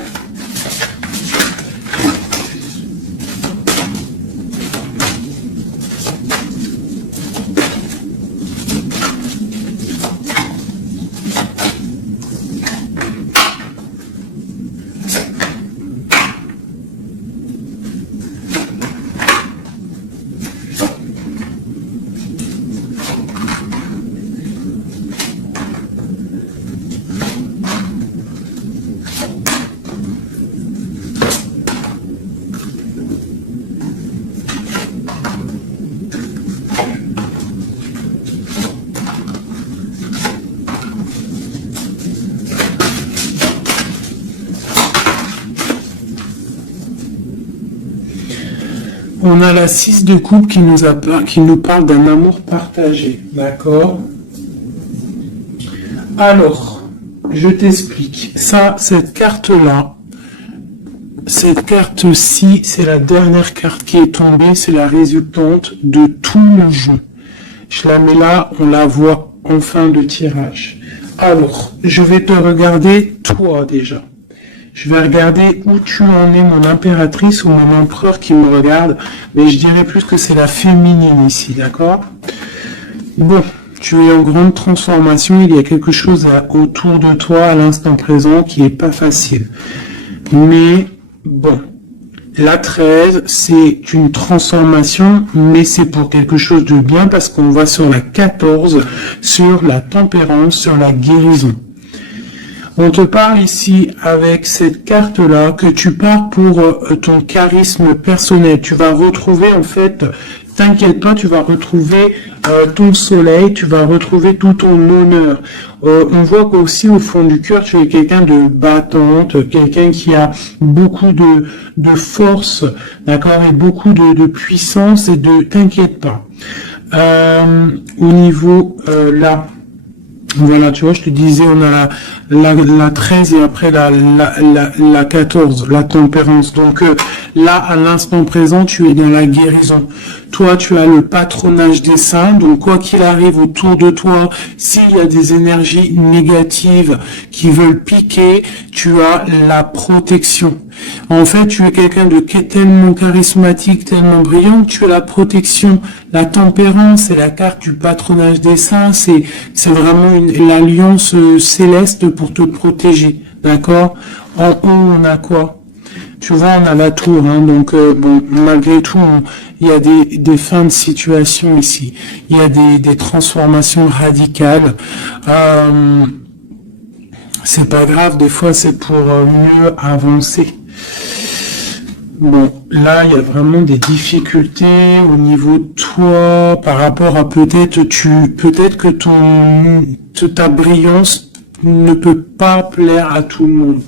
On a la 6 de coupe qui nous parle d'un amour partagé, d'accord? Alors, je t'explique. Ça, cette carte-là, cette carte-ci, c'est la dernière carte qui est tombée, c'est la résultante de tout le jeu. Je la mets là, on la voit en fin de tirage. Alors, je vais te regarder toi déjà. Je vais regarder où tu en es, mon impératrice ou mon empereur qui me regarde, mais je dirais plus que c'est la féminine ici, d'accord? Bon, tu es en grande transformation, il y a quelque chose autour de toi à l'instant présent qui est pas facile. Mais bon, la 13, c'est une transformation, mais c'est pour quelque chose de bien parce qu'on va sur la 14, sur la tempérance, sur la guérison. On te parle ici avec cette carte-là que tu pars pour ton charisme personnel. Tu vas retrouver en fait, t'inquiète pas, tu vas retrouver ton soleil, tu vas retrouver tout ton honneur. On voit qu'aussi au fond du cœur, tu es quelqu'un de battante, quelqu'un qui a beaucoup de force, d'accord, et beaucoup de puissance et de, t'inquiète pas. Au niveau là. Voilà, tu vois, je te disais, on a la 13 et après la 14, la tempérance. Donc là, à l'instant présent, tu es dans la guérison. Toi, tu as le patronage des saints. Donc, quoi qu'il arrive autour de toi, s'il y a des énergies négatives qui veulent piquer, tu as la protection. En fait, tu es quelqu'un de tellement charismatique, tellement brillant, que tu as la protection. La tempérance, c'est la carte du patronage des saints. C'est vraiment l'alliance céleste pour te protéger. D'accord? En haut, on a quoi? Tu vois, on a la tour, hein, donc bon, malgré tout, il y a des fins de situation ici. Il y a des transformations radicales. C'est pas grave, des fois c'est pour mieux avancer. Bon, là, il y a vraiment des difficultés au niveau de toi, par rapport à peut-être que ta brillance ne peut pas plaire à tout le monde.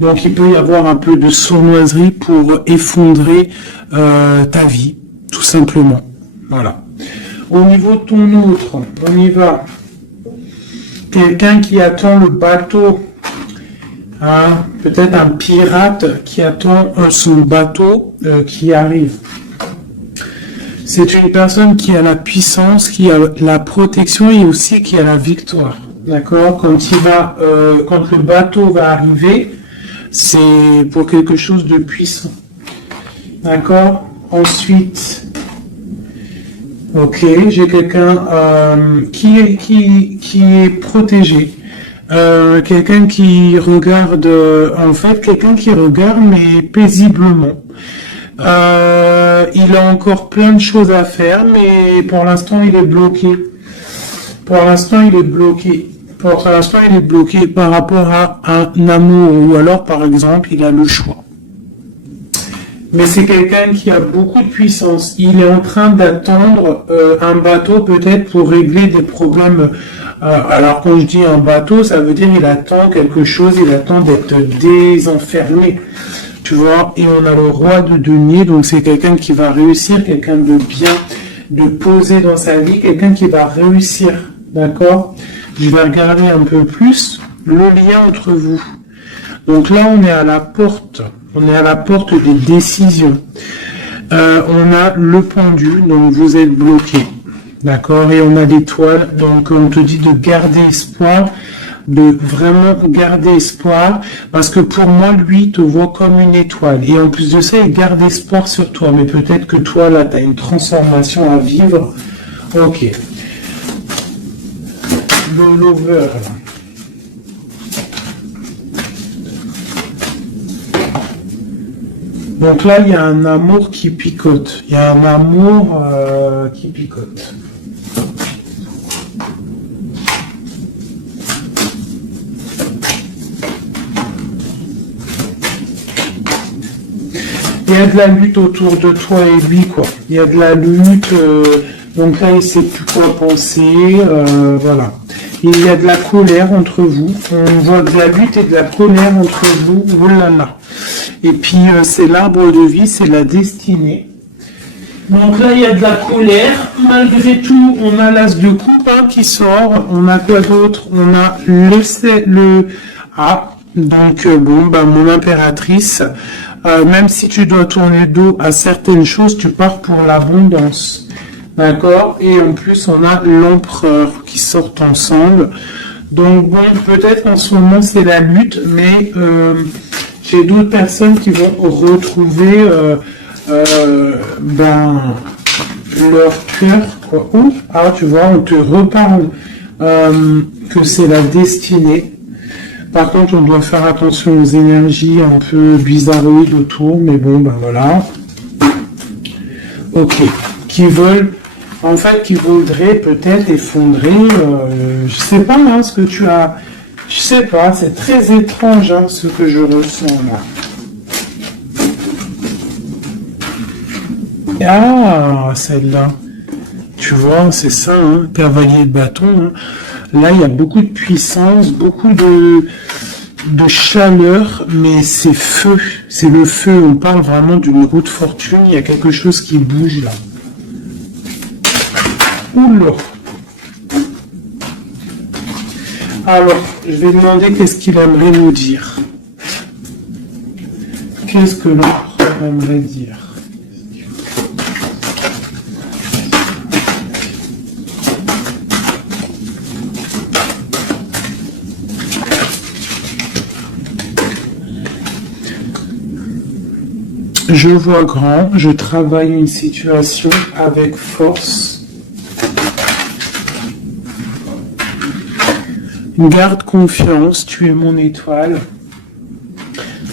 Donc, il peut y avoir un peu de sournoiserie pour effondrer ta vie, tout simplement. Voilà. Au niveau de ton autre, on y va. Quelqu'un qui attend le bateau. Hein, peut-être un pirate qui attend son bateau qui arrive. C'est une personne qui a la puissance, qui a la protection et aussi qui a la victoire. D'accord? Quand le bateau va arriver, c'est pour quelque chose de puissant. D'accord? Ensuite, ok, j'ai quelqu'un qui est protégé. Quelqu'un qui regarde, en fait, quelqu'un qui regarde mais paisiblement. Il a encore plein de choses à faire, mais pour l'instant, il est bloqué. Pour l'instant, il est bloqué par rapport à un amour, ou alors, par exemple, il a le choix. Mais c'est quelqu'un qui a beaucoup de puissance. Il est en train d'attendre un bateau peut-être pour régler des problèmes Alors quand je dis un bateau, ça veut dire il attend quelque chose, il attend d'être désenfermé. Tu vois, et on a le roi de denier, donc c'est quelqu'un qui va réussir, quelqu'un de bien, de posé dans sa vie, quelqu'un qui va réussir, d'accord? Je vais regarder un peu plus le lien entre vous. Donc là, on est à la porte des décisions. On a le pendu, donc vous êtes bloqué, d'accord? Et on a l'étoile, donc on te dit de garder espoir, de vraiment garder espoir, parce que pour moi, lui, te voit comme une étoile. Et en plus de ça, il garde espoir sur toi. Mais peut-être que toi, là, tu as une transformation à vivre. Ok. Le lover, là. Donc là, il y a un amour qui picote. Il y a un amour qui picote. Il y a de la lutte autour de toi et lui, quoi. Il y a de la lutte, donc là, il ne sait plus quoi penser, voilà. Il y a de la colère entre vous. On voit de la lutte et de la colère entre vous. Oh là là. Et puis, c'est l'arbre de vie, c'est la destinée. Donc là, il y a de la colère. Malgré tout, on a l'as de coupe qui sort. On a quoi d'autre? On a le... Ah, donc bon, bah, mon impératrice... même si tu dois tourner le dos à certaines choses, tu pars pour l'abondance. D'accord? Et en plus, on a l'empereur qui sortent ensemble. Donc bon, peut-être en ce moment, c'est la lutte, mais j'ai d'autres personnes qui vont retrouver leur cœur. Quoi. Ah, tu vois, on te reparle que c'est la destinée. Par contre, on doit faire attention aux énergies un peu bizarroïdes autour, mais bon, ben voilà. Ok. Qui veulent, en fait, qui voudraient peut-être effondrer, je sais pas, hein, ce que tu as, je sais pas, c'est très étrange, hein, ce que je ressens là. Ah, celle-là. Tu vois, c'est ça, hein, cavalier de bâton, hein. Là, il y a beaucoup de puissance, beaucoup de chaleur, mais c'est feu. C'est le feu. On parle vraiment d'une roue de fortune. Il y a quelque chose qui bouge là. Oula. Alors, je vais demander qu'est-ce qu'il aimerait nous dire. Qu'est-ce que l'autre aimerait dire? Je vois grand, je travaille une situation avec force. Garde confiance, tu es mon étoile.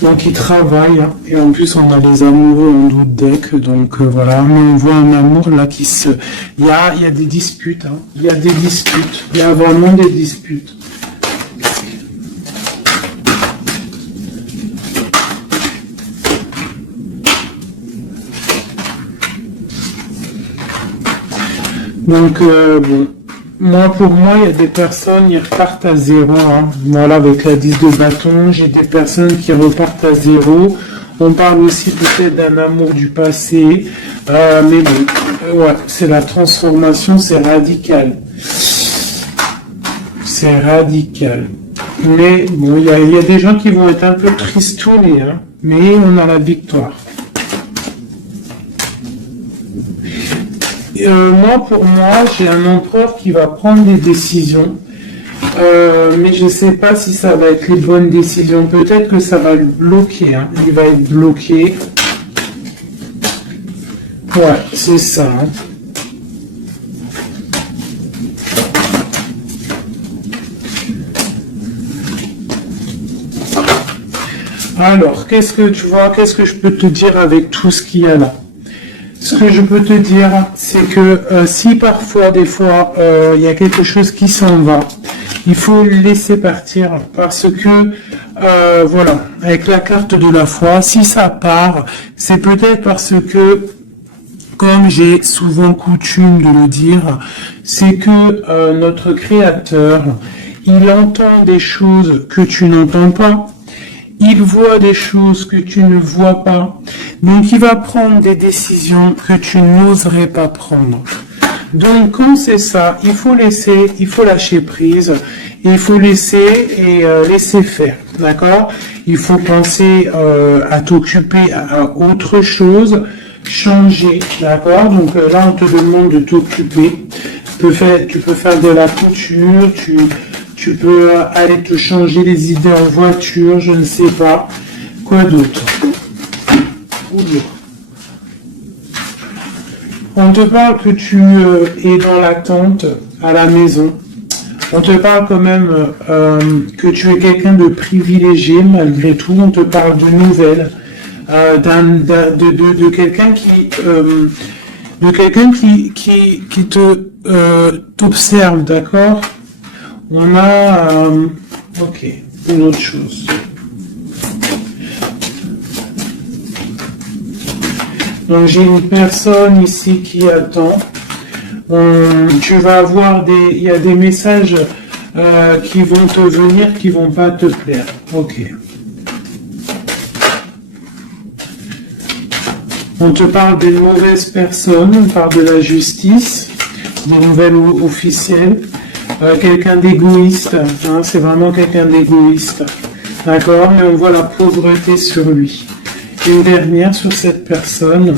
Donc il travaille, hein. Et en plus on a les amoureux en d'autres decks, donc voilà, mais on voit un amour là qui se... Il y a des disputes, hein. Il y a des disputes, il y a vraiment des disputes. Donc, bon, pour moi, il y a des personnes, ils repartent à zéro. Hein. Voilà, avec la 10 de bâton, j'ai des personnes qui repartent à zéro. On parle aussi peut-être d'un amour du passé. Mais bon, ouais, c'est la transformation, c'est radical. C'est radical. Mais bon, il y a des gens qui vont être un peu tristounés, hein, mais on a la victoire. Pour moi, j'ai un empereur qui va prendre des décisions, mais je ne sais pas si ça va être les bonnes décisions. Peut-être que ça va le bloquer, hein. Il va être bloqué. Ouais, c'est ça. Hein. Alors, qu'est-ce que tu vois, qu'est-ce que je peux te dire avec tout ce qu'il y a là? Ce que je peux te dire, c'est que si parfois, des fois, il y a quelque chose qui s'en va, il faut le laisser partir parce que, voilà, avec la carte de la foi, si ça part, c'est peut-être parce que comme j'ai souvent coutume de le dire, c'est que notre Créateur, il entend des choses que tu n'entends pas, il voit des choses que tu ne vois pas, donc il va prendre des décisions que tu n'oserais pas prendre. Donc quand c'est ça, il faut lâcher prise, il faut laisser faire, d'accord? Il faut penser à t'occuper à autre chose, changer, d'accord? Donc là on te demande de t'occuper, tu peux faire de la couture, tu peux aller te changer les idées en voiture, je ne sais pas, quoi d'autre? On te parle que tu es dans l'attente à la maison. On te parle quand même que tu es quelqu'un de privilégié malgré tout. On te parle de nouvelles, de quelqu'un qui t'observe, d'accord? On a ok, une autre chose. Donc j'ai une personne ici qui attend. Tu vas avoir il y a des messages qui vont te venir, qui vont pas te plaire. Ok. On te parle d'une mauvaise personne, on parle de la justice, des nouvelles officielles, quelqu'un d'égoïste. Hein, c'est vraiment quelqu'un d'égoïste. D'accord, mais on voit la pauvreté sur lui. Une dernière sur cette personne.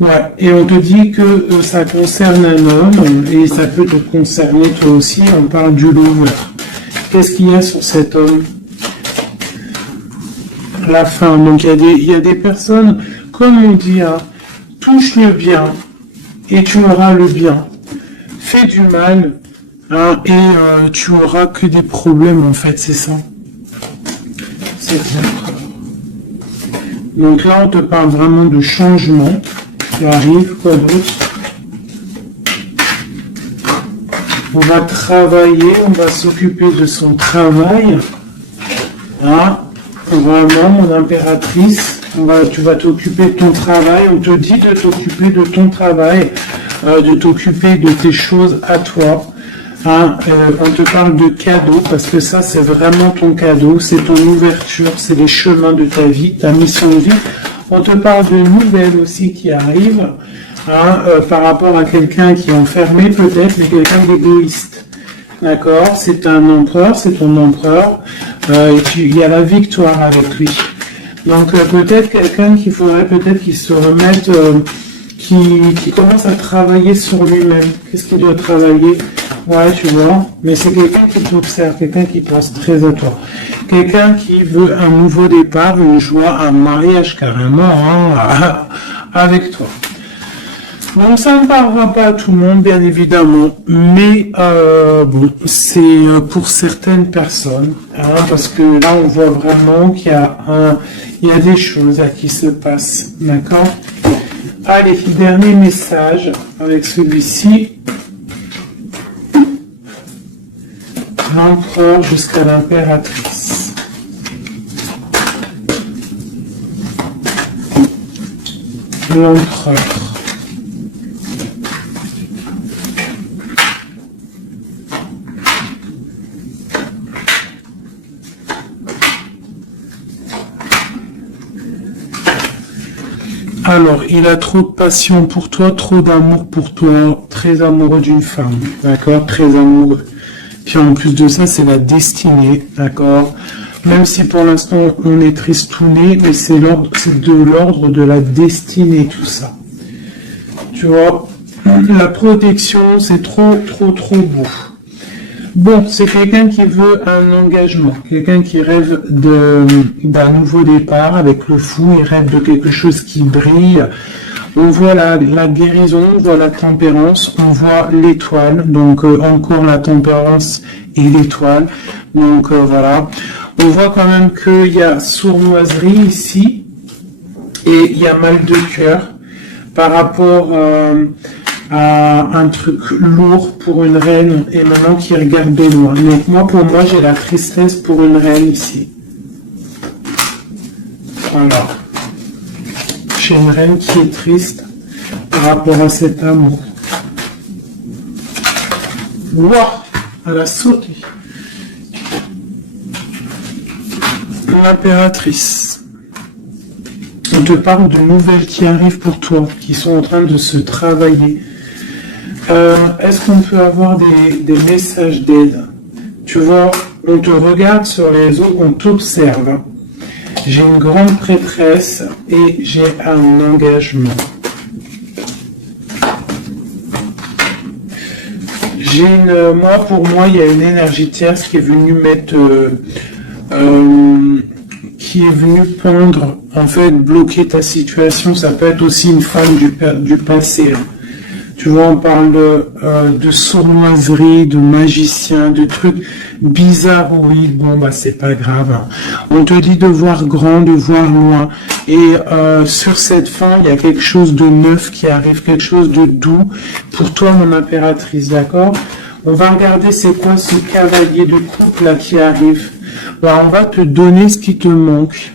Ouais, et on te dit que ça concerne un homme, et ça peut te concerner toi aussi, on parle du lover. Qu'est-ce qu'il y a sur cet homme? La fin, donc il y a des personnes, comme on dit, hein, touche le bien, et tu auras le bien. Fais du mal, hein, et tu auras que des problèmes, en fait, c'est ça. C'est ça. Donc là, on te parle vraiment de changement qui arrive, quoi d'autre? On va travailler, on va s'occuper de son travail. Hein? Vraiment, mon impératrice, tu vas t'occuper de ton travail. On te dit de t'occuper de ton travail, de t'occuper de tes choses à toi. Hein, on te parle de cadeau parce que ça c'est vraiment ton cadeau, c'est ton ouverture, c'est les chemins de ta vie, ta mission de vie. On te parle de nouvelles aussi qui arrivent, hein, par rapport à quelqu'un qui est enfermé peut-être, mais quelqu'un d'égoïste. D'accord? C'est un empereur, c'est ton empereur, et il y a la victoire avec lui. Donc peut-être quelqu'un qu'il faudrait peut-être qu'il se remette, qui commence à travailler sur lui-même. Qu'est-ce qu'il doit travailler? Ouais, tu vois, mais c'est quelqu'un qui t'observe, quelqu'un qui pense très à toi. Quelqu'un qui veut un nouveau départ, une joie, un mariage carrément, hein, avec toi. Donc ça ne parlera pas à tout le monde, bien évidemment, mais bon, c'est pour certaines personnes, hein, parce que là on voit vraiment qu'il y a des choses à qui se passent, d'accord? Allez, dernier message avec celui-ci. L'empereur jusqu'à l'impératrice. L'empereur. Alors, il a trop de passion pour toi, trop d'amour pour toi, très amoureux d'une femme, d'accord? Très amoureux. Puis en plus de ça, c'est la destinée, d'accord? Même si pour l'instant on est tristouné, mais c'est de l'ordre de la destinée, tout ça. Tu vois, la protection, c'est trop beau. Bon, c'est quelqu'un qui veut un engagement, quelqu'un qui rêve d'un nouveau départ avec le fou, il rêve de quelque chose qui brille. On voit la guérison, on voit la tempérance, on voit l'étoile, donc encore la tempérance et l'étoile. Donc voilà, on voit quand même qu'il y a sournoiserie ici et il y a mal de cœur par rapport à un truc lourd pour une reine et maintenant qui regarde de loin. Donc pour moi, j'ai la tristesse pour une reine ici. Voilà. J'ai une reine qui est triste par rapport à cet amour. Waouh, elle a sauté. L'impératrice. On te parle de nouvelles qui arrivent pour toi, qui sont en train de se travailler. Est-ce qu'on peut avoir des messages d'aide? Tu vois, on te regarde sur les réseaux, on t'observe. J'ai une grande prêtresse et j'ai un engagement. Pour moi, il y a une énergie tierce qui est venue mettre, qui est venue pendre, en fait, bloquer ta situation. Ça peut être aussi une femme du passé. Hein. Tu vois, on parle de sournoiserie, de magicien, de trucs bizarres. Oui, bon, bah c'est pas grave. Hein. On te dit de voir grand, de voir loin. Et sur cette fin, il y a quelque chose de neuf qui arrive, quelque chose de doux pour toi, mon impératrice, d'accord? On va regarder c'est quoi ce cavalier de coupe là qui arrive. Bah, on va te donner ce qui te manque.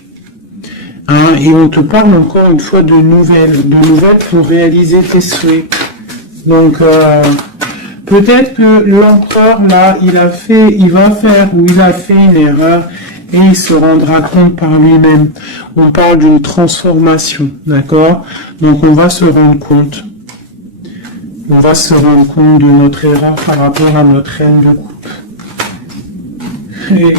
Hein, et on te parle encore une fois de nouvelles pour réaliser tes souhaits. Donc, peut-être que l'empereur, là, il a fait une erreur et il se rendra compte par lui-même. On parle d'une transformation, d'accord? Donc, on va se rendre compte. On va se rendre compte de notre erreur par rapport à notre reine de coupe. Et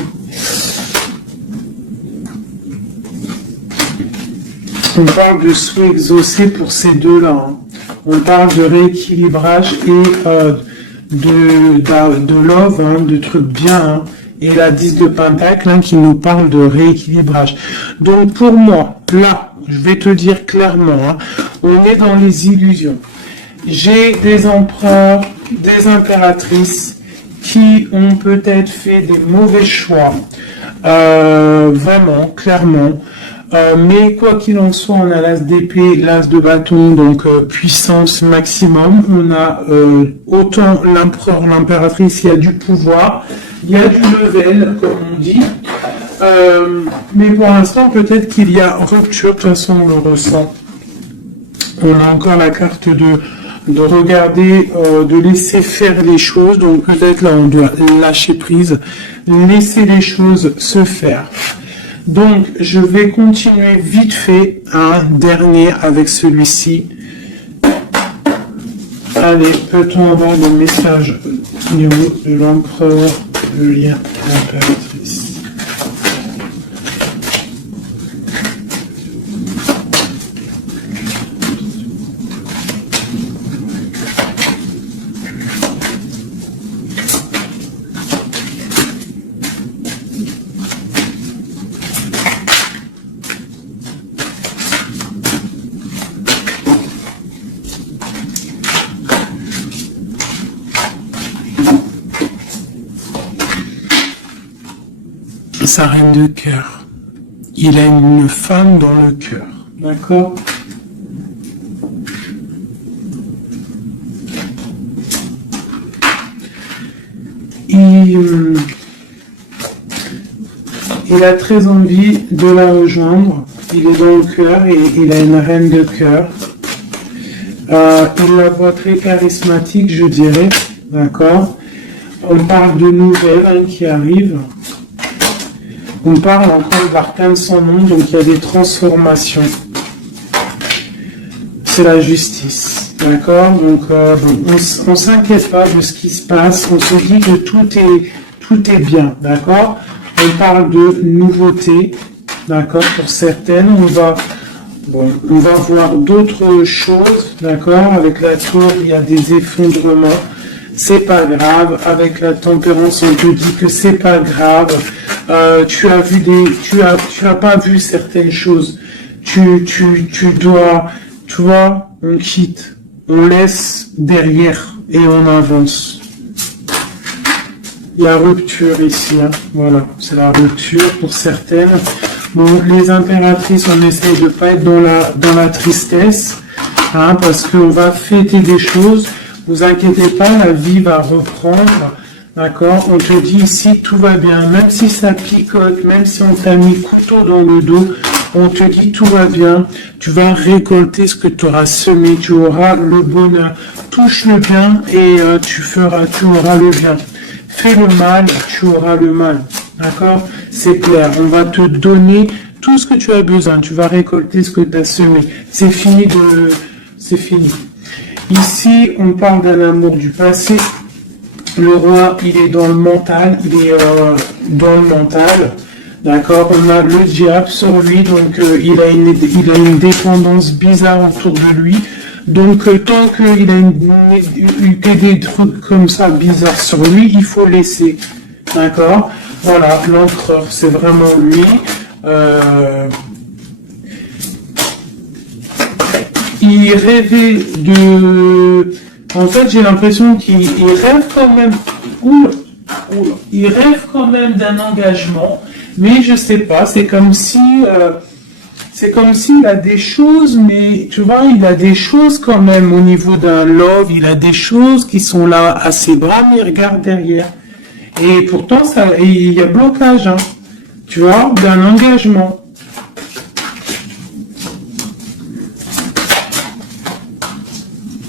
on parle de souhait exaucé pour ces deux-là. Hein. On parle de rééquilibrage et de love, hein, de trucs bien. Hein, et la 10 de Pentacle hein, qui nous parle de rééquilibrage. Donc pour moi, là, je vais te dire clairement, hein, on est dans les illusions. J'ai des empereurs, des impératrices qui ont peut-être fait des mauvais choix. Vraiment, clairement. Mais quoi qu'il en soit, on a l'as d'épée, l'as de bâton, donc puissance maximum. On a autant l'empereur, l'impératrice, il y a du pouvoir, il y a du level, comme on dit. Mais pour l'instant, peut-être qu'il y a rupture, de toute façon, on le ressent. On a encore la carte de regarder, de laisser faire les choses. Donc peut-être là, on doit lâcher prise, laisser les choses se faire. Donc, je vais continuer vite fait un dernier avec celui-ci. Allez, peut-on avoir le message au niveau de l'empereur, le lien de l'impératrice? Sa reine de cœur. Il a une femme dans le cœur. D'accord? Il a très envie de la rejoindre. Il est dans le cœur et il a une reine de cœur. Il la voit très charismatique, je dirais. D'accord? On parle de nouvelles hein, qui arrivent. On parle encore d'arcane sans nom, donc il y a des transformations. C'est la justice, d'accord? Donc on s'inquiète pas de ce qui se passe, on se dit que tout est bien, d'accord? On parle de nouveautés, d'accord? Pour certaines, on va voir d'autres choses, d'accord? Avec la tour, il y a des effondrements. C'est pas grave. Avec la tempérance, on te dit que c'est pas grave. Tu as pas vu certaines choses. Tu dois, tu vois, on quitte, on laisse derrière et on avance. La rupture ici, hein. Voilà, c'est la rupture pour certaines. Bon, les impératrices, on essaye de pas être dans la tristesse, hein, parce qu'on va fêter des choses. Vous inquiétez pas, la vie va reprendre, d'accord? On te dit ici, tout va bien, même si ça picote, même si on t'a mis couteau dans le dos, On te dit tout va bien, tu vas récolter ce que tu auras semé, tu auras le bonheur. Touche le bien et tu auras le bien. Fais le mal, tu auras le mal. D'accord? C'est clair. On va te donner tout ce que tu as besoin. Tu vas récolter ce que tu as semé. C'est fini. Ici, on parle d'un amour du passé. Le roi, il est dans le mental. D'accord? On a le diable sur lui, donc il a une dépendance bizarre autour de lui. Donc tant qu'il a des trucs comme ça bizarres sur lui, il faut laisser. D'accord? Voilà, l'empereur, c'est vraiment lui. Il rêvait de... En fait, j'ai l'impression qu'il rêve quand même... Il rêve quand même d'un engagement, mais je sais pas, c'est comme s'il a des choses, mais tu vois, il a des choses quand même au niveau d'un love, il a des choses qui sont là à ses bras, mais il regarde derrière. Et pourtant, il y a blocage, hein, tu vois, d'un engagement.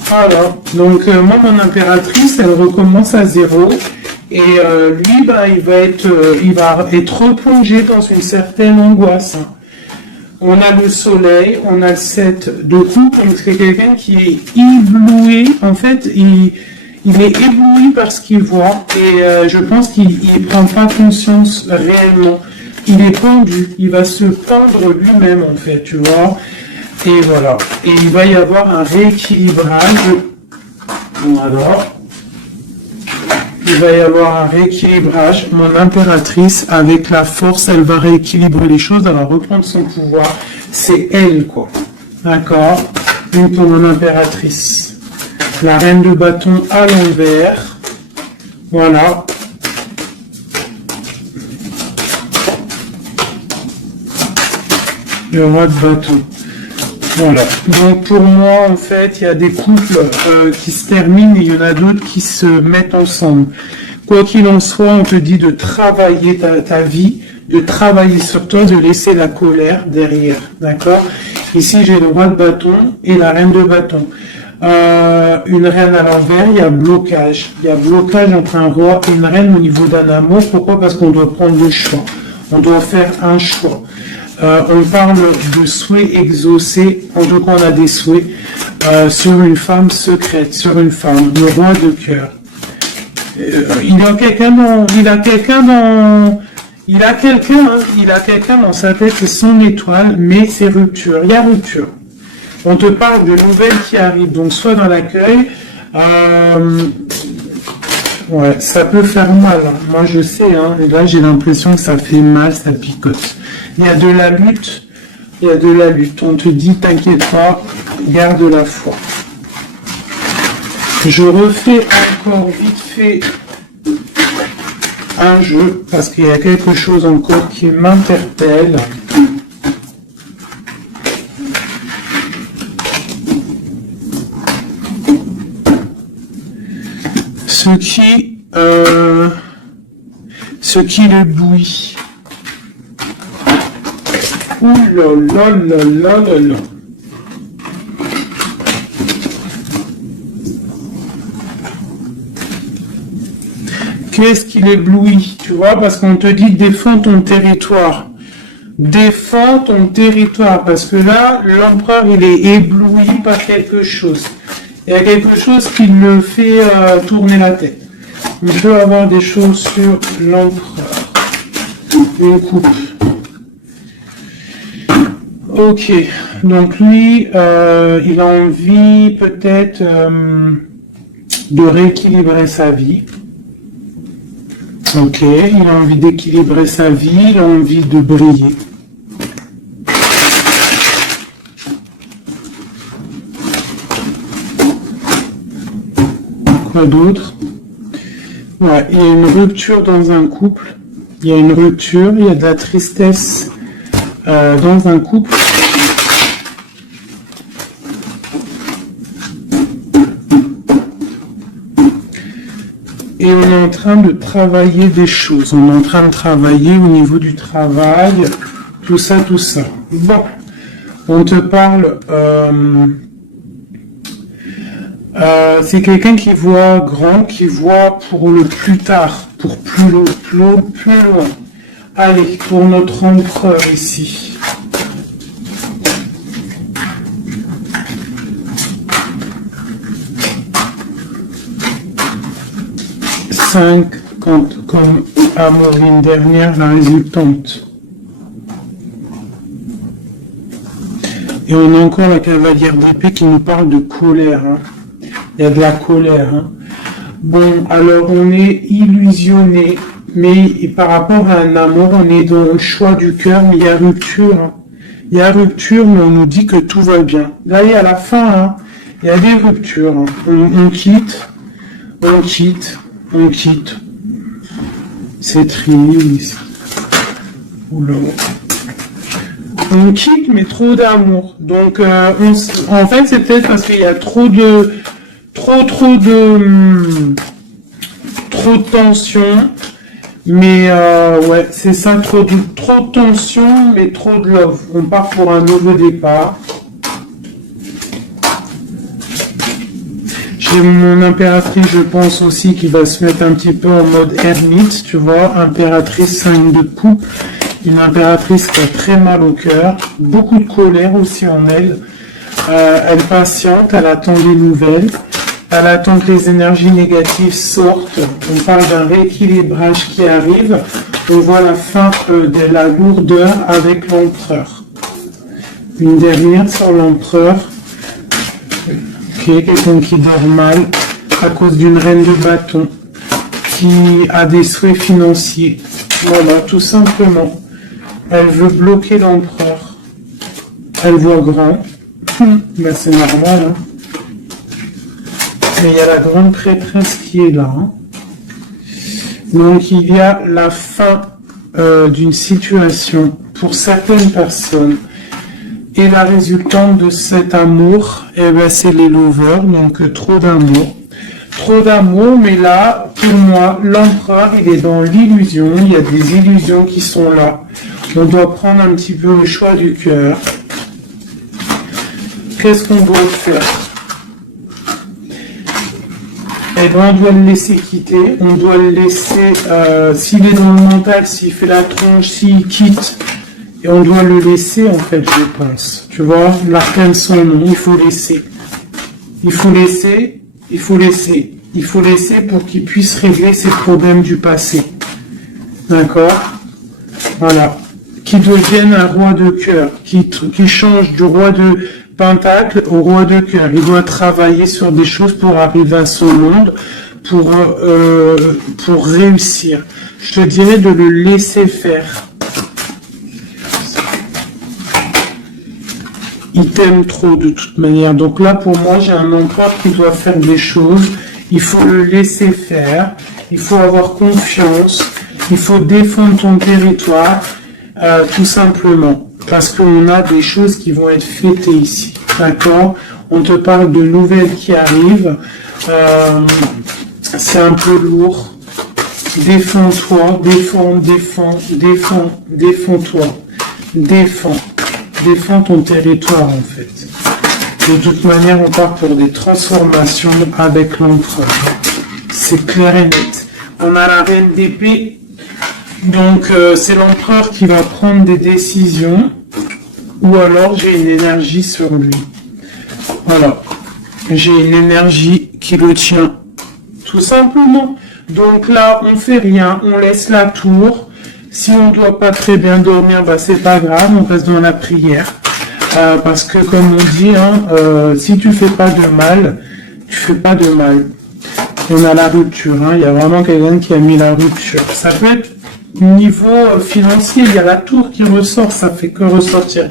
Voilà, donc moi, mon impératrice, elle recommence à zéro. Et lui, il va être replongé dans une certaine angoisse. On a le soleil, on a le 7 de coupe, donc c'est quelqu'un qui est ébloui. En fait, il est ébloui par ce qu'il voit et je pense qu'il ne prend pas conscience réellement. Il est pendu, il va se pendre lui-même en fait, tu vois. Et voilà. Et il va y avoir un rééquilibrage. Voilà. Il va y avoir un rééquilibrage. Mon impératrice, avec la force, elle va rééquilibrer les choses, elle va reprendre son pouvoir. C'est elle, quoi. D'accord? Donc, pour mon impératrice. La reine de bâton à l'envers. Voilà. Le roi de bâton. Voilà. Donc pour moi, en fait, il y a des couples qui se terminent et il y en a d'autres qui se mettent ensemble. Quoi qu'il en soit, on te dit de travailler ta vie, de travailler sur toi, de laisser la colère derrière. D'accord? Ici, j'ai le roi de bâton et la reine de bâton. Une reine à l'envers, il y a blocage. Il y a blocage entre un roi et une reine au niveau d'un amour. Pourquoi? Parce qu'on doit prendre le choix. On doit faire un choix. On parle de souhaits exaucés, en tout cas on a des souhaits sur une femme secrète, sur une femme, le roi de cœur. Il a quelqu'un dans sa tête, c'est son étoile, mais c'est rupture, il y a rupture. On te parle de nouvelles qui arrivent, donc soit dans l'accueil, ouais, ça peut faire mal, hein. Moi je sais, hein, et là j'ai l'impression que ça fait mal, ça picote. Il y a de la lutte, on te dit, t'inquiète pas, garde la foi. Je refais encore vite fait un jeu, parce qu'il y a quelque chose encore qui m'interpelle. Ce qui l'éblouit. Ouh là là là là là là. Qu'est-ce qui l'éblouit? Tu vois, parce qu'on te dit défends ton territoire. Défends ton territoire, parce que là, l'empereur, il est ébloui par quelque chose. Il y a quelque chose qui le fait tourner la tête. Il peut avoir des choses sur l'empereur. Une coupe. Ok, donc lui, il a envie peut-être de rééquilibrer sa vie. Ok, il a envie d'équilibrer sa vie, il a envie de briller. Quoi d'autre? Ouais, il y a une rupture dans un couple. Il y a une rupture, il y a de la tristesse dans un couple. Et on est en train de travailler des choses. On est en train de travailler au niveau du travail. tout ça, tout ça. Bon, on te parle... c'est quelqu'un qui voit grand, qui voit pour le plus tard, pour plus loin. Allez, pour notre empereur ici. Cinq, comme à Maureen dernière, la résultante. Et on a encore la cavalière d'épée qui nous parle de colère. Hein. Il y a de la colère. Hein. Bon, alors on est illusionné, mais par rapport à un amour, on est dans le choix du cœur, mais il y a rupture. Hein. Il y a rupture, mais on nous dit que tout va bien. Là, il y a la fin, hein. Il y a des ruptures. Hein. On quitte. C'est triste. Oula. On quitte, mais trop d'amour. Donc, en fait, c'est peut-être parce qu'il y a trop de tension. Mais, ouais, c'est ça, trop de tension, mais trop de love. On part pour un nouveau départ. J'ai mon impératrice, je pense aussi, qui va se mettre un petit peu en mode ermite, tu vois, impératrice 5 de coupe. Une impératrice qui a très mal au cœur, beaucoup de colère aussi en elle. Elle patiente, elle attend des nouvelles, elle attend que les énergies négatives sortent. On parle d'un rééquilibrage qui arrive. On voit la fin de la lourdeur avec l'empereur. Une dernière sur l'empereur. Quelqu'un qui dort mal à cause d'une reine de bâton qui a des souhaits financiers. Voilà, tout simplement. Elle veut bloquer l'empereur. Elle voit grand. Ben, c'est normal. Hein. Mais il y a la grande prêtresse qui est là. Hein. Donc il y a la fin d'une situation pour certaines personnes. Et la résultante de cet amour, eh ben, c'est les lovers, donc trop d'amour. Trop d'amour, mais là, pour moi, l'empereur, il est dans l'illusion, il y a des illusions qui sont là. On doit prendre un petit peu le choix du cœur. Qu'est-ce qu'on doit faire? Eh ben, on doit le laisser quitter, on doit le laisser, s'il est dans le mental, s'il fait la tronche, s'il quitte, et on doit le laisser, en fait, je pense. Tu vois, l'arcane son nom, il faut laisser. Il faut laisser pour qu'il puisse régler ses problèmes du passé. D'accord? Voilà. Qui devienne un roi de cœur, qui change du roi de pentacle au roi de cœur. Il doit travailler sur des choses pour arriver à son monde, pour réussir. Je te dirais de le laisser faire. Il t'aime trop de toute manière. Donc là, pour moi, j'ai un empereur qui doit faire des choses. Il faut le laisser faire. Il faut avoir confiance. Il faut défendre ton territoire, tout simplement. Parce qu'on a des choses qui vont être fêtées ici. D'accord? On te parle de nouvelles qui arrivent. C'est un peu lourd. Défends-toi. Défends-toi. Défends ton territoire, en fait. De toute manière, on part pour des transformations avec l'empereur. C'est clair et net. On a la reine d'épée. Donc, c'est l'empereur qui va prendre des décisions. Ou alors, j'ai une énergie sur lui. Voilà. J'ai une énergie qui le tient. Tout simplement. Donc là, on fait rien. On laisse la tour. Si on ne doit pas très bien dormir, bah c'est pas grave, on reste dans la prière. Parce que comme on dit, hein, si tu fais pas de mal, tu fais pas de mal. On a la rupture, hein, il y a vraiment quelqu'un qui a mis la rupture. Ça peut être niveau financier, il y a la tour qui ressort, ça fait que ressortir.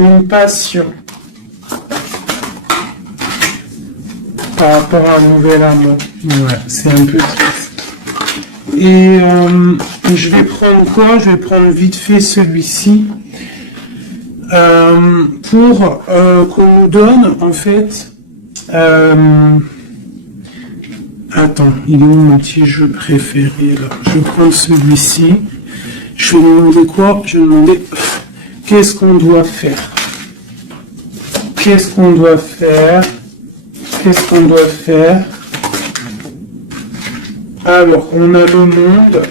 Une passion. Par rapport à un nouvel amour. Ouais, c'est un peu triste. Et je vais prendre quoi? Je vais prendre vite fait celui-ci pour qu'on nous donne en fait. Attends, il est où mon petit jeu préféré là? Je vais prendre celui-ci. Je vais demander quoi? Je vais demander qu'est-ce qu'on doit faire? Qu'est-ce qu'on doit faire? Qu'est-ce qu'on doit faire? Alors, on a le monde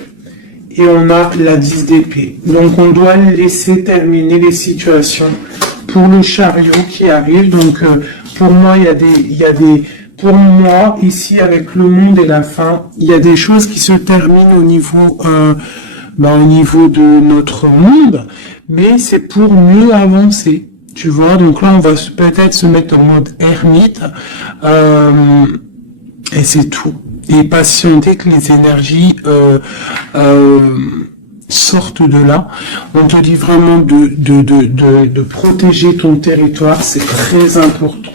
et on a la 10 d'épée. Donc, on doit laisser terminer les situations pour le chariot qui arrive. Donc, pour moi, pour moi, ici, avec le monde et la fin, il y a des choses qui se terminent au niveau de notre monde, mais c'est pour mieux avancer. Tu vois, donc là, on va peut-être se mettre en mode ermite, et c'est tout. Et patienter que les énergies sortent de là. On te dit vraiment de protéger ton territoire, c'est très important.